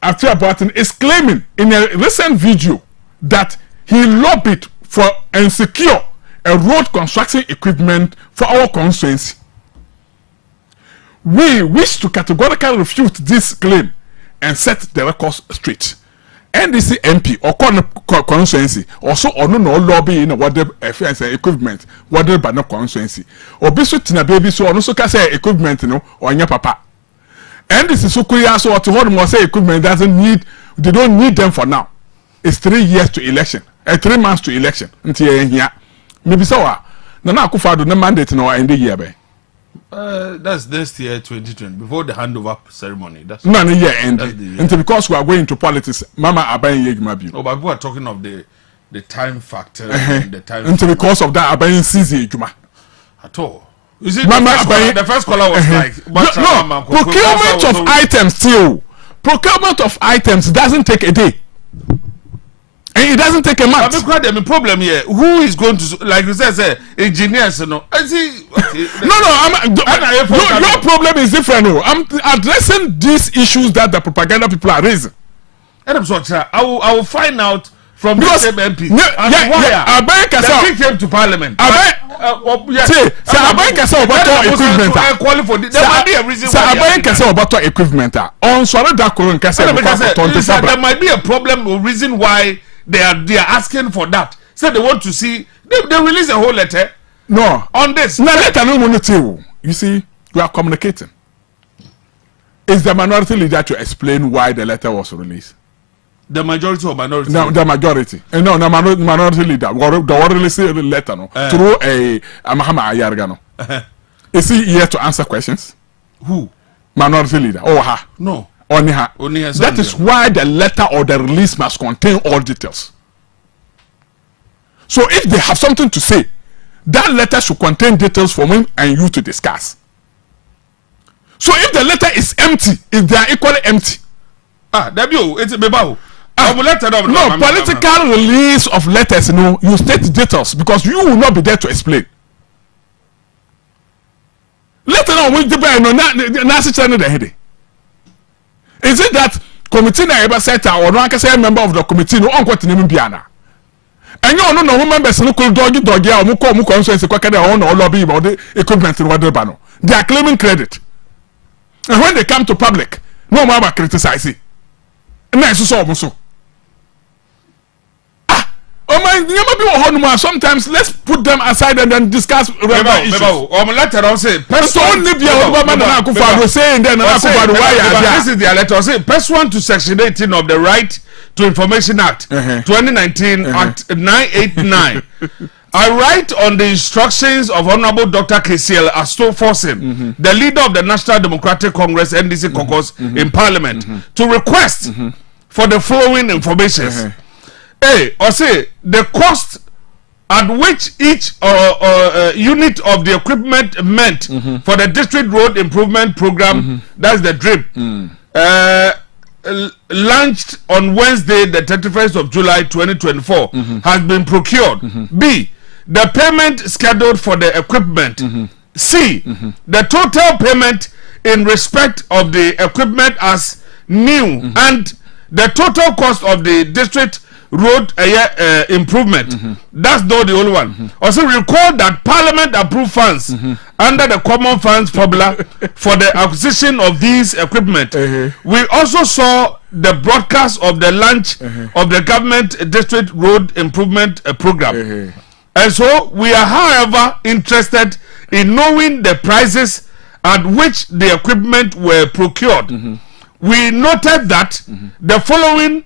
Apia Boaten is claiming in a recent video that he lobbied for and secure a road construction equipment for our constituency. We wish to categorically refute this claim and set the records straight. NDC MP or constituency also or no lobby in what the equipment what the banner constituency or bisu tina baby so no so ka say equipment no or nya papa. NDC so kuya so to hold more say equipment they don't need them for now. It's 3 years to election. 3 months to election. Until here. Maybe so. Nana Akufo-Addo no mandate no end the year be. That's this year 2020 before the handover ceremony. That's no year end. Until because we are going to politics, Mama Abayin Yegma bi. Oh, but people are talking of the time factor and the time. Until because of that Abayin Sisi Ejuma. At all. You see, the first caller was like, no, procurement of items still. Procurement of items doesn't take a day. And it doesn't take a month. The problem here, who is going to, like you said, engineers, you know? Your problem is different. No. I'm addressing these issues that the propaganda people are raising. And I'm sorry, I will find out from the same MP. Abayin Kasa came to parliament. Abayin Kasa equipment. There might be a reason why. Abayin Kasa equipment. On sorry that current Kasa. There might be a problem or reason why they are asking for that. So they want to see. They release a whole letter. No, on this. No letter no money. You see, we are communicating. Is the minority leader to explain why the letter was released? The majority or minority? No, the majority. No, the minority leader. The one released the letter no through a Mahama Ayargano. Is he here to answer questions? Who? Minority leader. Oh, her. No. Only her. That is why the letter or the release must contain all details. So if they have something to say, that letter should contain details for me and you to discuss. So if the letter is empty, if they are equally empty. It's a baby. No, political release of letters, no, you state details because you will not be there to explain. Letter on which the bear no nasi channel the head. Is it that committee na ever set or no can say member of the committee no on continue biana? And you no members no could doggy or muko consensus kwakade on or lobby about the equipment in what bano. They are claiming credit. And when they come to public, no more about criticizing. Nice so. Sometimes let's put them aside and then discuss relevant issues. This is the letter. Say, pursuant to Section 18 of the Right to Information Act, 2019, Act 989. I write on the instructions of Honorable Dr. KCL Asto-Forsen, the leader of the National Democratic Congress NDC caucus in Parliament, to request for the following information. Or say the cost at which each unit of the equipment meant for the district road improvement program, that's the DRIP, launched on Wednesday, the 31st of July 2024, has been procured. B, the payment scheduled for the equipment. C, the total payment in respect of the equipment as new and the total cost of the district road improvement. That's not the only one. Also recall that Parliament approved funds under the Common Funds formula for the acquisition of these equipment. We also saw the broadcast of the launch of the government district road improvement program. And so we are, however, interested in knowing the prices at which the equipment were procured. We noted that the following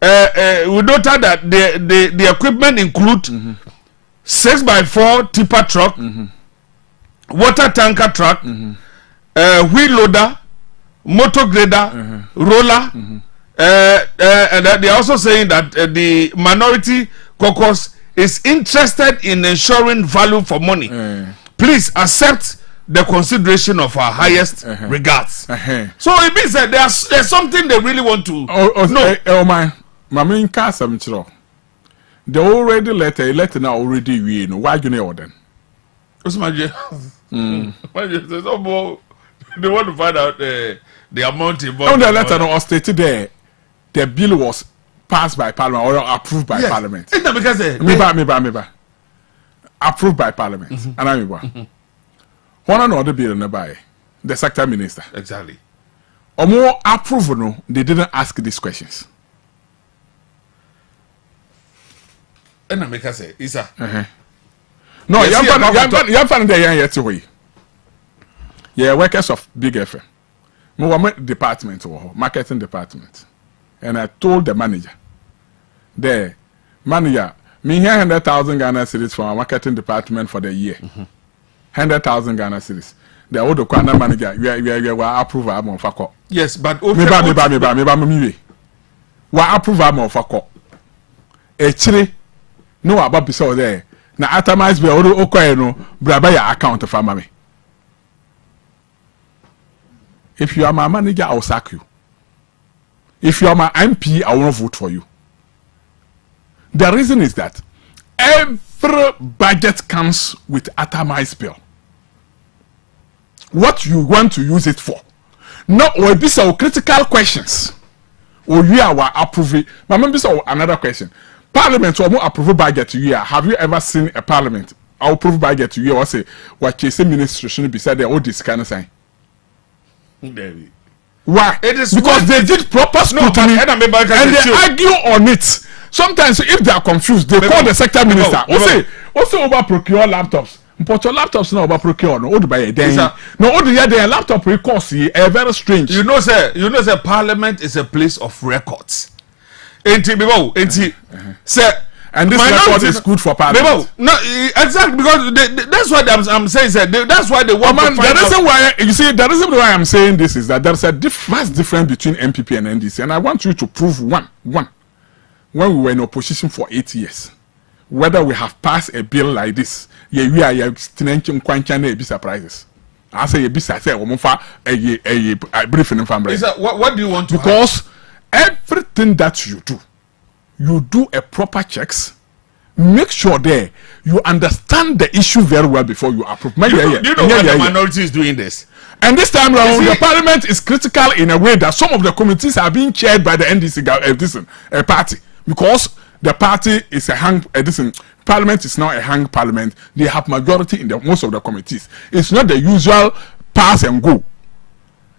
we noted that the equipment include 6x4 tipper truck, water tanker truck, wheel loader, motor grader, roller, and they're also saying that the minority caucus is interested in ensuring value for money. Please accept the consideration of our highest regards. So it means that there's something they really want to know. Oh my in KASA, they already letter now already we know why you know then. What's my They want to find out the amount involved. No, the letter no stated there. The bill was passed by Parliament or approved by Parliament. It's not because me approved by Parliament. And I'm one another bill nearby. The sector minister. Exactly. Or more approval, no, they didn't ask these questions. And I make us say, Isa. No, you find the young yet away. Yeah, workers of Big FM. More department or marketing department. And I told the manager, me here 100,000 Ghana cedis for our marketing department for the year. 100,000 Ghana cedis. The old Kwana manager, we approve our money for. Yes, but me. We approve our money for. Actually, no about beside there. Na atomize be odo okoye no braba ya account for mama. If you are my manager, I will sack you. If you are my MP, I will not vote for you. The reason is that every budget comes with atomized bill. What you want to use it for? No, or these are critical questions. Or you are approving. This is another question. Parliament or more approve budget to you. Have you ever seen a parliament? I'll approve budget to you. Or say what you say ministration beside the all this kind of thing. Why? It is because they did proper scrutiny and they argue on it. Sometimes if they are confused, they call the sector minister. Also over procure laptops. But your laptops now over procure no old buy a day. No old year their laptop records very strange. You know, sir, Parliament is a place of records. Sir, and this record is good for Parliament. No, exactly, because that's what I'm saying, sir. That's why they want to find out. The reason why, you see, the reason why I'm saying this is that there's a vast difference between MPP and NDC, and I want you to prove one. When we were in opposition for 8 years, whether we have passed a bill like this, we are be surprises. I say a briefing family. What do you want to because everything that you do a proper checks. Make sure there you understand the issue very well before you approve. Do you know why the minority is doing this? And this time around, the parliament is critical in a way that some of the committees are being chaired by the NDC party because the party is parliament is now a hung parliament. They have majority in most of the committees. It's not the usual pass and go.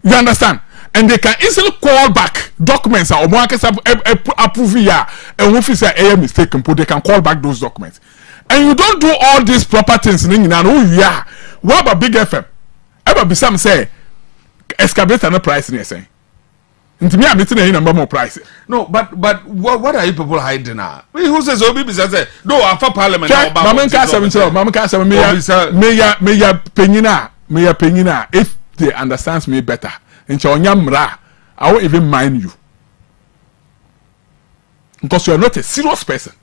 You understand? And they can easily call back documents or approve and if it's a mistake, they can call back those documents. And you don't do all these proper things in England. What about Big FM? Ever be some say excavator no price in your saying? Into me, I'm meeting a number more price. No, but what are you people hiding now? Who says Obi say no? After Parliament, Mama Kasa, penina. If they understands me better. I won't even mind you. Because you are not a serious person.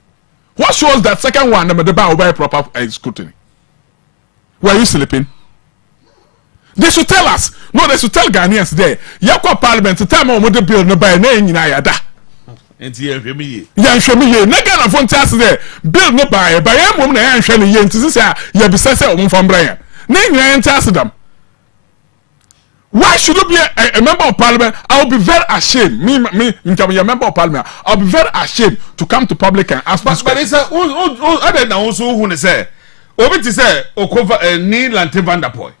What shows that second one, the bar by proper scrutiny? Were you sleeping? They should tell us. No, they should tell Ghanaians there. Yakwa Parliament to tell me what the bill no buy name in Ayada. And here, me. Nagana phone test there. Bill no buy a woman and Shelly Yen to say, you be said from Brian. Name and test them. Why should you be a member of parliament? I will be very ashamed. Me, a member of parliament. I'll be very ashamed to come to public and ask this question. But it's other than also who say, Obi to say, Okova Neil Lante Vanderpoy.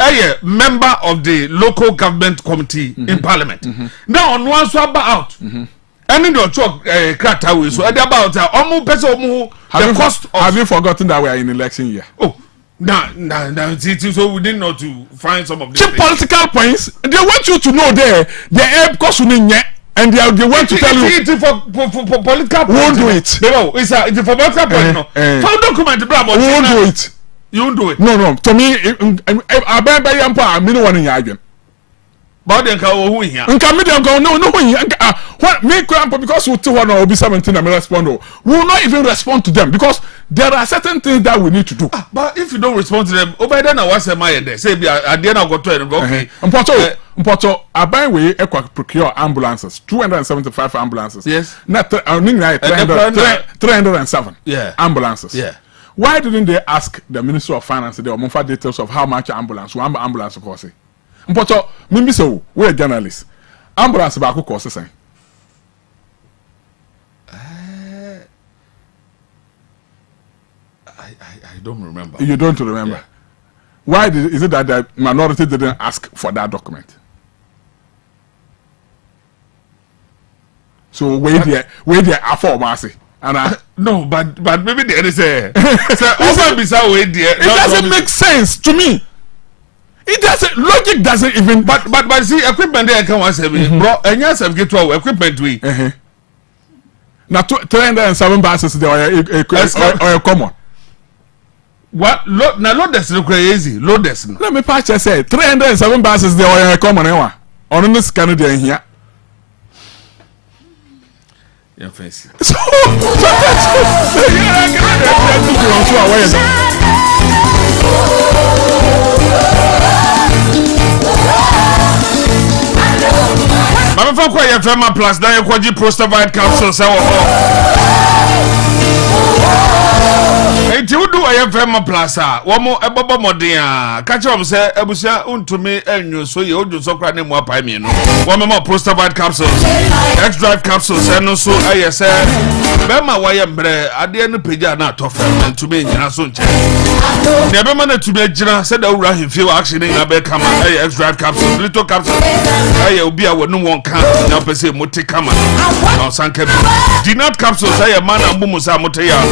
A member of the local government committee in parliament. Now on one swap out. And in your talk, Kratawi, so about almost the cost of. Have you forgotten that we are in election year? Oh. Nah, so we didn't know to find some of these political points. They want you to know there, the air because you need and they want to tell you it's for political point. Won't do it. No, it's for political point. No, for document, won't do it. You won't do it. No. To me, I buy yampa. Me no one in your but then who here? No. What me because we too one or be 17 and respond. We will not even respond to them because there are certain things that we need to do. But if you don't respond to them, over then I was my day. Say at the end I got to okay. Mpoto, I buy we procure ambulances, 275 ambulances. Yes. Not 307. Yeah. Ambulances. Yeah. Why didn't they ask the Minister of Finance the Oman details of how much one ambulance costs? Mpoto, mimi so we're journalists. Ambulance back costs say. I don't remember. You don't remember. Yeah. Why is it that the minority didn't ask for that document? So wait there after mercy. And no, but maybe the other say it doesn't make sense to me. It doesn't. Logic doesn't even. But see, equipment there can once bro. And yes, I'm get to equipment we. Now 307 buses there are common. What? Now loaders look crazy. Loaders. Let me patch. I say 307 buses there are common. On this Canada here. Your face. So Mama for quiet from my plus now you kwaji Prostavite capsule say enti wudu ayefem plus a wo mo ebobo modern a ka che wo say abusia untumi enyo so ye odu so kra ne mu apai mi no wo me mo Prostavite capsules X-Drive capsules eno so aye say be ma waye mbre ade no pagya na atofem ntumi nyina so nche ne be ma na tumi agyina say da wura hemfie wa action na be kama aye X-Drive capsules little capsules aye obi a wonu won kan na pese mote kama na sanka bi dinat capsules aye mana mbumu sa mote ya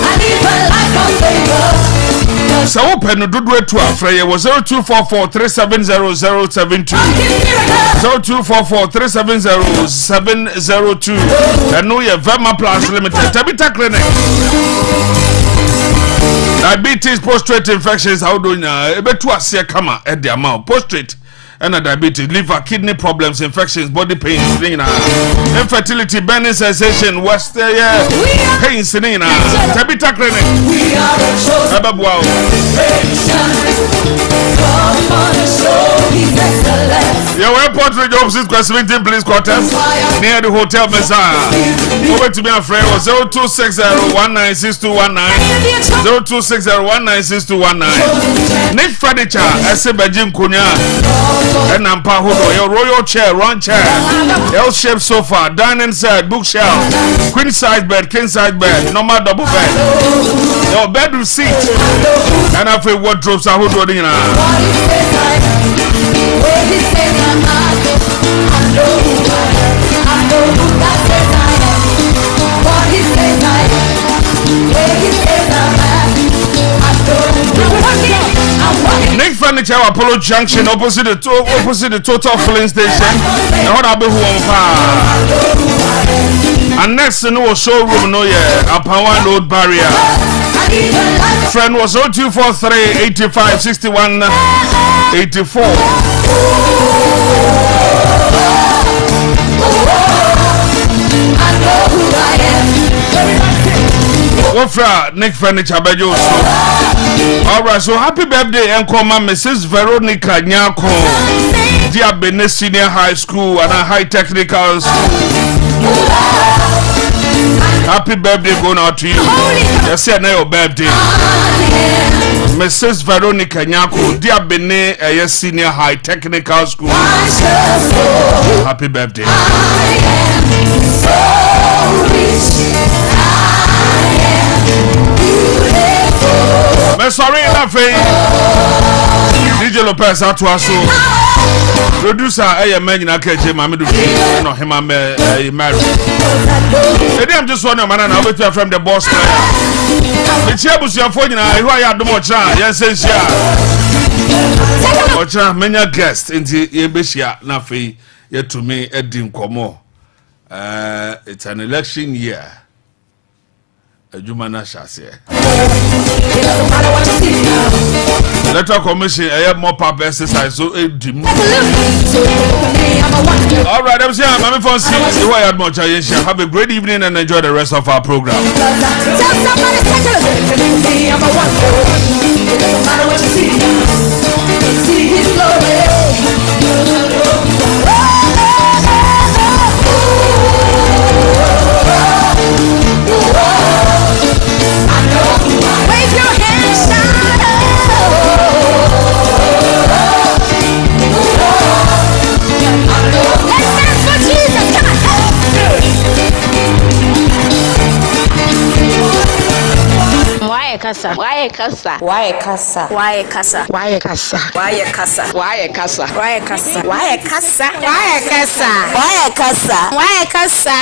so open no dodo etu afra ye was 0244370072 0244370702 and no ye Verma Plus Limited Tabita Clinic. Diabetes, prostate infections, how do you betu ase kama e the amount prostate and diabetes, liver, kidney problems, infections, body pains, infertility, burning sensation, west pains, Tabita Clinic. Your airport radio opposite Question Police Quarters near the Hotel Messiah. Over to me a friend was 0260196219 0260196219. Nick Furniture, SB Jim Kunya, and Nampa Hodo, your royal chair, round chair, L-shaped sofa, dining set, bookshelf, queen size bed, king size bed, normal double bed, your bedroom seat, and I feel wardrobes are hodo dinner. Nick Furniture Apollo Junction opposite the Total Filling Station. And what I be who and next no showroom no yeah Apawan Road Barrier. Friend was 0243 85 61 84. Wofra Nick Furniture Bejo so. Alright, so happy birthday and call my Mrs. Veronica Nyako, dear Benin Senior High School and a High Technical School. Happy birthday going out to you. Yes, I know your birthday. Mrs. Veronica Nyako, dear Benin Senior High Technical School. Happy birthday. I am so rich. Sorry enough, DJ Lopez Atuaso, producer, I am man in a cage, Mammy, no, him, I'm married. I'm just one man, and I'll be from the boss. The chair was your phone, who I had no more chance. Yes, yeah. Many guests in the Ebishia, Nafi, yet to me, Edim Como. It's an election year. Jumana Shase. Electoral Commission, I have more pub exercise, so all right, I'm saying, I'm for see you. I had much. Have a great evening and enjoy the rest of our program. Kasa. Why Kasa? Why Kasa? Why Kasa? Why Kasa? Why Kasa? Why Kasa? Why Kasa? Why Kasa? Why Kasa? Why Kasa? Why Kasa?